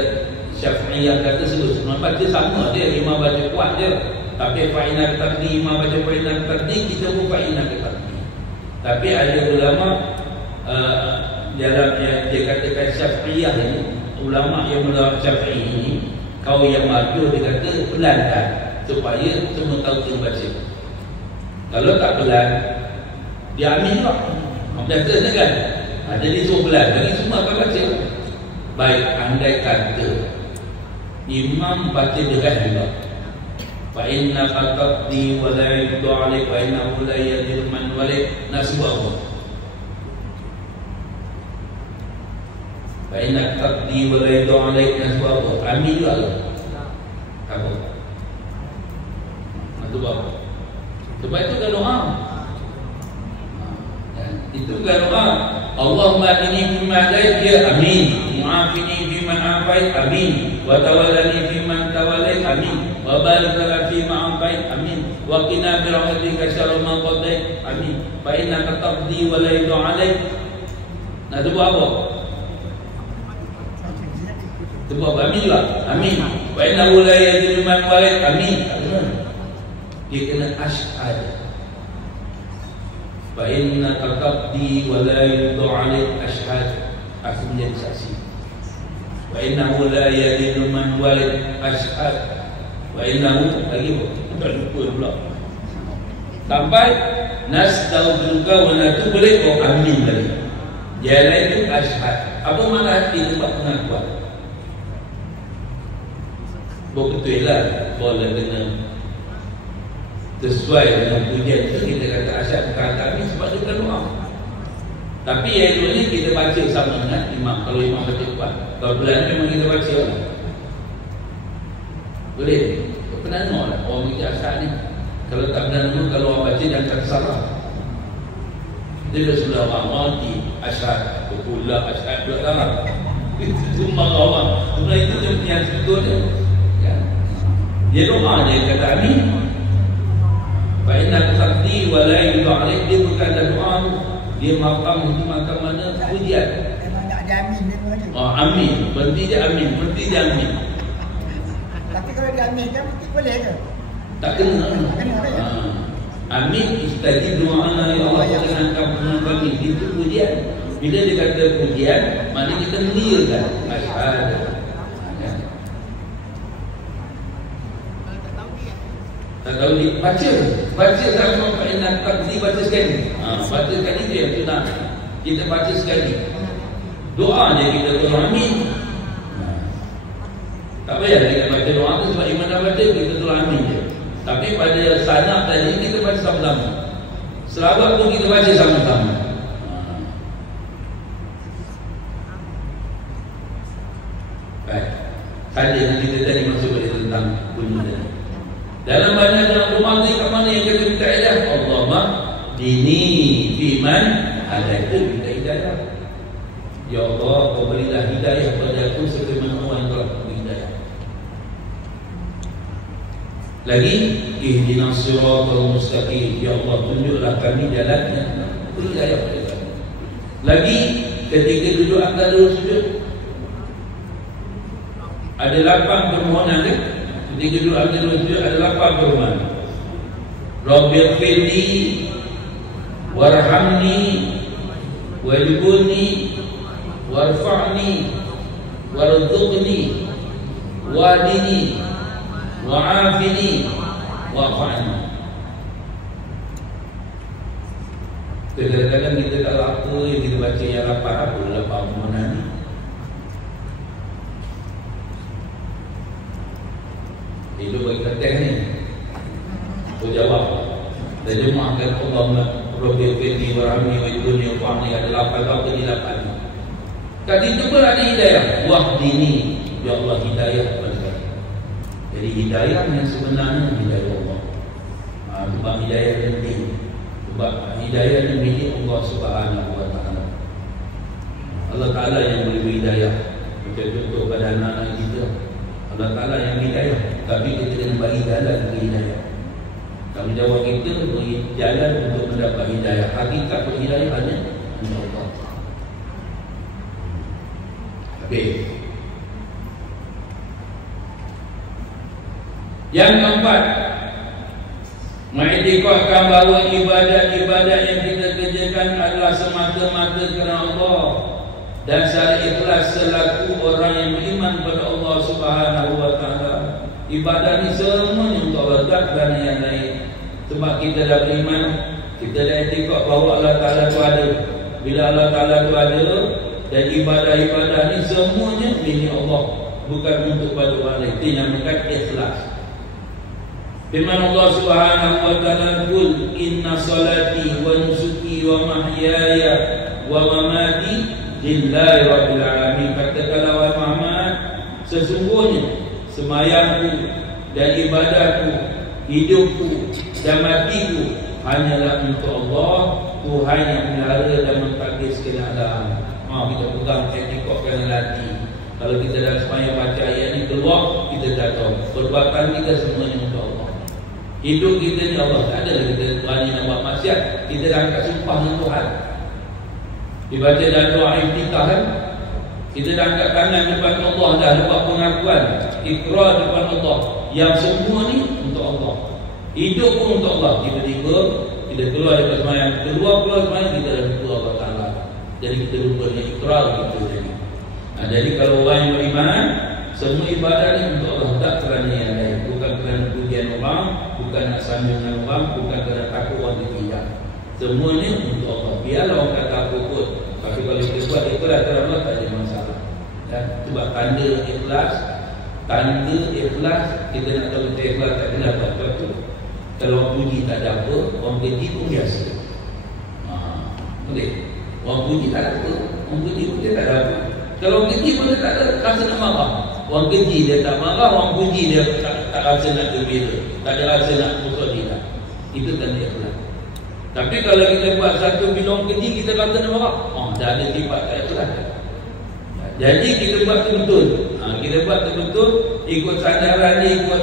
Syafi'iyah kata sebelum baca sama dia, imam baca kuat je. Tapi fa'inat taqdi, imam baca fa'inat taqdi, kita pun fa'inat taqdi. Tapi ada ulama dalam dia katakan Syafi'iyah ni, ulama yang melawat Syafi'i ini, kau yang maju dia kata pelankan supaya semua tahu dia baca. Kalau tak pelan, dia amin lah. Macam tu kan? Jadi suruh pelan, bagi semua akan baca. Baik, andai kata imam baca dekat juga, fa inna taqdi wa la yudu alaik wa innahu la yadir man walik, nasbahu. Fa inna taqdi wa la yudu alaik nasbahu. Amin juga tu. Apa? Itu apa? Sebab itu kan doa. Itu kan doa. Allahumma inni bima hadait, ya amin. Mu'afini biman afait, amin. Wa tawallani fiman tawallait, amin. Wa barik lana fima afait, amin. Wa qina bi rahmatika syarra ma qadait, amin. Fa innaka taqdi wa la yuqda 'alaik. Nah, tu buat apa? Tu buat apa? Amin juga. Amin. Wa innahu la yadri man walid, amin. Dia kena ashhad. Fa innaka taqdi wa la yuqda 'alaik, ashhad. Aku menjadi saksi. Wa innahu la yadinu man walid, ashhad. Wa innahu lagi apa? Dah lupa pula. Sampai nastaghfiruka wa natubu ilaik, oh amin tadi. Yang lain itu asyhad. Apa makna hati tempat pengakuan? Betul lah, boleh kena sesuai dengan pujian itu kita kata asyhad bukan kami sebab dia bukan doa. Tapi yang dulu ni kita baca sama dengan imam. Kalau imam baca kuat, kalau bulan memang kita baca lah. Boleh? Pernah dengar lah orang baca asyhad ni. Kalau tak pernah dengar, kalau orang baca jangan kata salah. Dia sudah orang mati asyhad, pula asyhad pula darah. Itu semua orang. Sebenarnya itu dia punya sebetulnya. Dia doa dia kata amin. Fa inna taqdi wa la yudu alaih, dia bukan ada doa, dia makam itu makam mana pujian. Memang nak dia amin dia aja. Oh amin, berhenti dia amin, berhenti dia amin. Tapi kalau dia amin kan mesti boleh ke? Tak kena. Tak kena ya. Amin istajib doa ya Allah dengan kamu kami, itu pujian. Bila dia kata pujian, maknanya kita mengiyakan asyhad. Tak tahu dia baca sama fa'inan taqdi, baca sekali. Baca sekali tu yang sunnah. Kita baca sekali. Doa je kita tolong amin. Tak payah kita baca doa tu sebab imam dah baca, kita tolong amin je. Tapi pada sanad tadi kita baca sama-sama. Selawat pun kita baca sama-sama. Baik. Tadi yang kita tadi masuk pada tentang bunyi tadi. Dalam banyak dalam rumah ni kat mana yang kita minta hidayah? Allahumma dini fiman hadaita, minta hidayah. Ya Allah, kau berilah hidayah kepada aku sebagaimana orang yang telah beri hidayah. Lagi, ihdinas siratal mustaqim, ya Allah tunjuklah kami jalannya, beri hidayah kepada kami. Lagi, ketika duduk antara sujud, ada 8 permohonan kan? Ketika duduk antara sujud ada 8 permohonan. Rabbighfirli warhamni wajburni warfa'ni warzuqni wahdini wa'afini wa'fa'ni. Kadang-kadang kita tak tahu apa yang kita baca yang 8 apa 8 permohonan ni. Itu bagi kertas ni. Aku jawab. Terjemahkan Allahumma Rabbighfirli warhamni wajburni warfa'ni, ada 8 atau di 8. Tadi itu pun ada hidayah. Wahdini, ya Allah hidayah kepada kami. Jadi hidayah yang sebenarnya hidayah Allah. Sebab hidayah penting. Sebab hidayah yang milik Allah Subhanahu wa taala. Allah Taala yang beri hidayah. Macam contoh pada anak-anak kita, Allah Taala yang hidayah, tapi kita kena bagi jalan ke hidayah. Tanggungjawab kita beri jalan untuk mendapat hidayah. Hakikat hidayah hanya untuk Allah. Habis. Yang keempat, mengiktikadkan bahawa ibadat-ibadat yang kita kerjakan adalah semata-mata kerana Allah dan secara ikhlas selaku orang yang beriman kepada Allah Subhanahu wa taala. Ibadat ni semuanya untuk Allah, tak kerana yang lain. Sebab kita dah beriman, kita dah iktikad bahawa Allah Taala tu ada. Bila Allah Taala tu ada, dan ibadah-ibadah ni semuanya milik Allah, bukan untuk pada orang lain. Itu yang dinamakan ikhlas. Firman Allah Subhanahu wa taala, "Qul inna salati wa nusuki wa mahyaya wa mamati lillahi rabbil alamin." Katakanlah wahai Muhammad, sesungguhnya sembahyangku dan ibadahku, hidupku dan matiku hanyalah untuk Allah, Tuhan yang melihara dan mentadbir segala alam. Kita pegang etikot kerana hati. Kalau kita dah sembahyang baca ayat ni keluar, kita dah tahu perbuatan kita semuanya untuk Allah. Hidup kita ni Allah, tak ada kita berani nak buat maksiat. Kita dah angkat sumpah dengan Tuhan. Dibaca dalam doa iftitah kan, kita dah angkat tangan depan Allah, dah buat pengakuan, ikrar depan Allah. Yang semua ni untuk Allah. Hidup pun untuk Allah. Tiba-tiba kita keluar daripada sembahyang, keluar sembahyang, kita dah lupa Allah Ta'ala. Jadi kita lupa dengan ikrar kita jadi. Jadi kalau orang yang beriman, semua ibadah ni untuk Allah, tak kerana yang lain. Bukan kerana pujian orang, bukan nak sama dengan orang, bukan kerana takut orang tidak. Semuanya untuk Allah. Biarlah orang kata apa pun, tapi kalau kita buat ikhlas kerana Allah, tak ada masalah. Dan sebab tanda ikhlas, kita nak tahu kita ikhlas tak kena apa tu. Kalau orang puji tak ada apa, orang keji pun biasa. Boleh. Orang puji tak ada apa, orang puji pun dia tak ada apa. Kalau orang keji pun dia tak ada rasa nak marah. Orang keji dia tak marah, orang puji dia tak rasa nak gembira, tak ada rasa nak putus dia. Itu tanda ikhlas. Tapi kalau kita buat satu bila orang keji kita rasa nak marah, dah ada sifat tak ikhlas. Jadi kita buat betul. Kita buat betul, ikut sandaran dia, ikut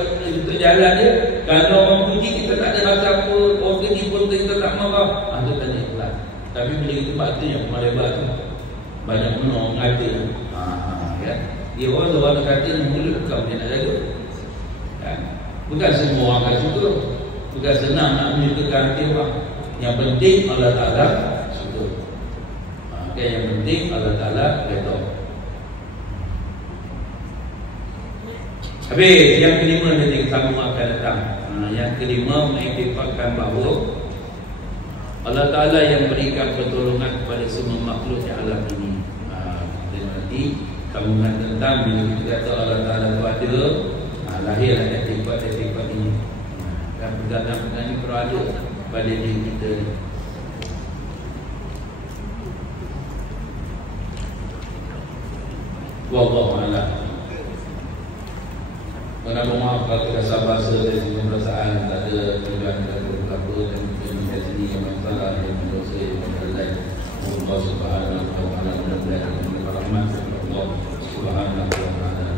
jalan dia. Kalau orang puji kita tak ada rasa apa, orang keji pun kita tak marah, itu tanda ikhlas. Tapi bila kita buat tu yang lebar tu, banyak mana orang kata, kan? Dia orang kata yang mulut bukan dia nak jaga, kan? Bukan semua orang akan suka, bukan senang nak menyukakan hati orang. Yang penting Allah Ta'ala suka. Yang penting Allah Ta'ala redha. Habis yang kelima nanti kita akan datang. Yang kelima mengiktifakkan bahawa Allah Ta'ala yang berikan pertolongan kepada semua makhluk di alam ini. Dan nanti sambungan tentang bila kita kata Allah Ta'ala itu ada, lahirlah etika-etika ini. Dan pegangan-pegangan ini perlu ada pada diri kita ni. Wallahu a'lam. Mengambil maaf kalau kita bahasa dari segi perasaan tak ada tujuan kata apa dan kita minta sini yang masalah yang mendosa yang lain. Allah Subhanahu wa ta'ala mudah-mudahan dengan rahmat Allah Subhanahu wa ta'ala.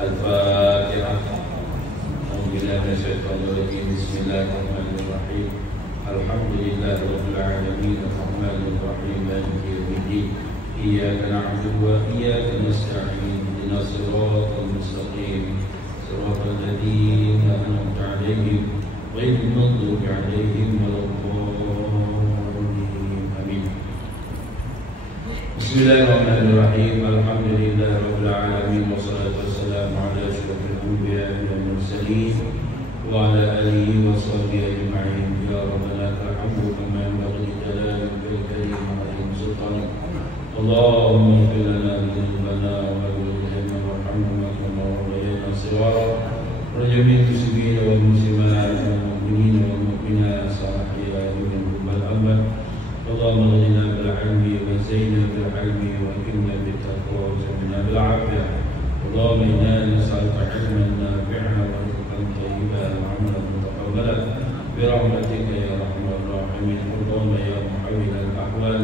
Al-Fatihah. Alhamdulillah minasyaitonir bismillahirrahmanirrahim. Alhamdulillahirabbil alamin arrahmanir rahim maliki yaumiddin. Iyyaka na'budu wa iyyaka nasta'in. Ihdinas siratal mustaqim. صراط الذين أنعمت عليهم غير المغضوب عليهم ولا الضالين آمين. بسم الله الرحمن الرحيم. الحمد لله رب العالمين والصلاة والسلام على أشرف الأنبياء والمرسلين وعلى آله وصحبه أجمعين. يا ربنا لك الحمد كما ينبغي لجلالك الكريم وعظيم سلطانك. اللهم اغفر لنا ذنوبنا ووالدينا وارحمنا كما ربيانا صغارا ولجميع المسلمين والمسلمات والمؤمنين والمؤمنات الصالحين منهم والأموات. اللهم اغننا بالعلم وزينا بالعلم وأكرمنا بالتقوى وزينا بالعافية. اللهم إنا نسألك علما نافعا ورزقا طيبا وعملا متقبلا برحمتك يا أرحم الراحمين. اللهم يا محول الأحوال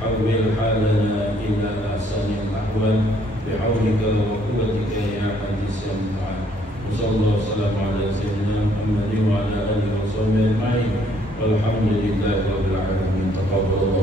حول حالنا إلى أحسن الأحوال بحولك وقوتك يا عزيز يا متعال. وصلى الله وسلم على سيدنا محمد وعلى آله وصحبه أجمعين والحمد لله رب العالمين. تقبل الله.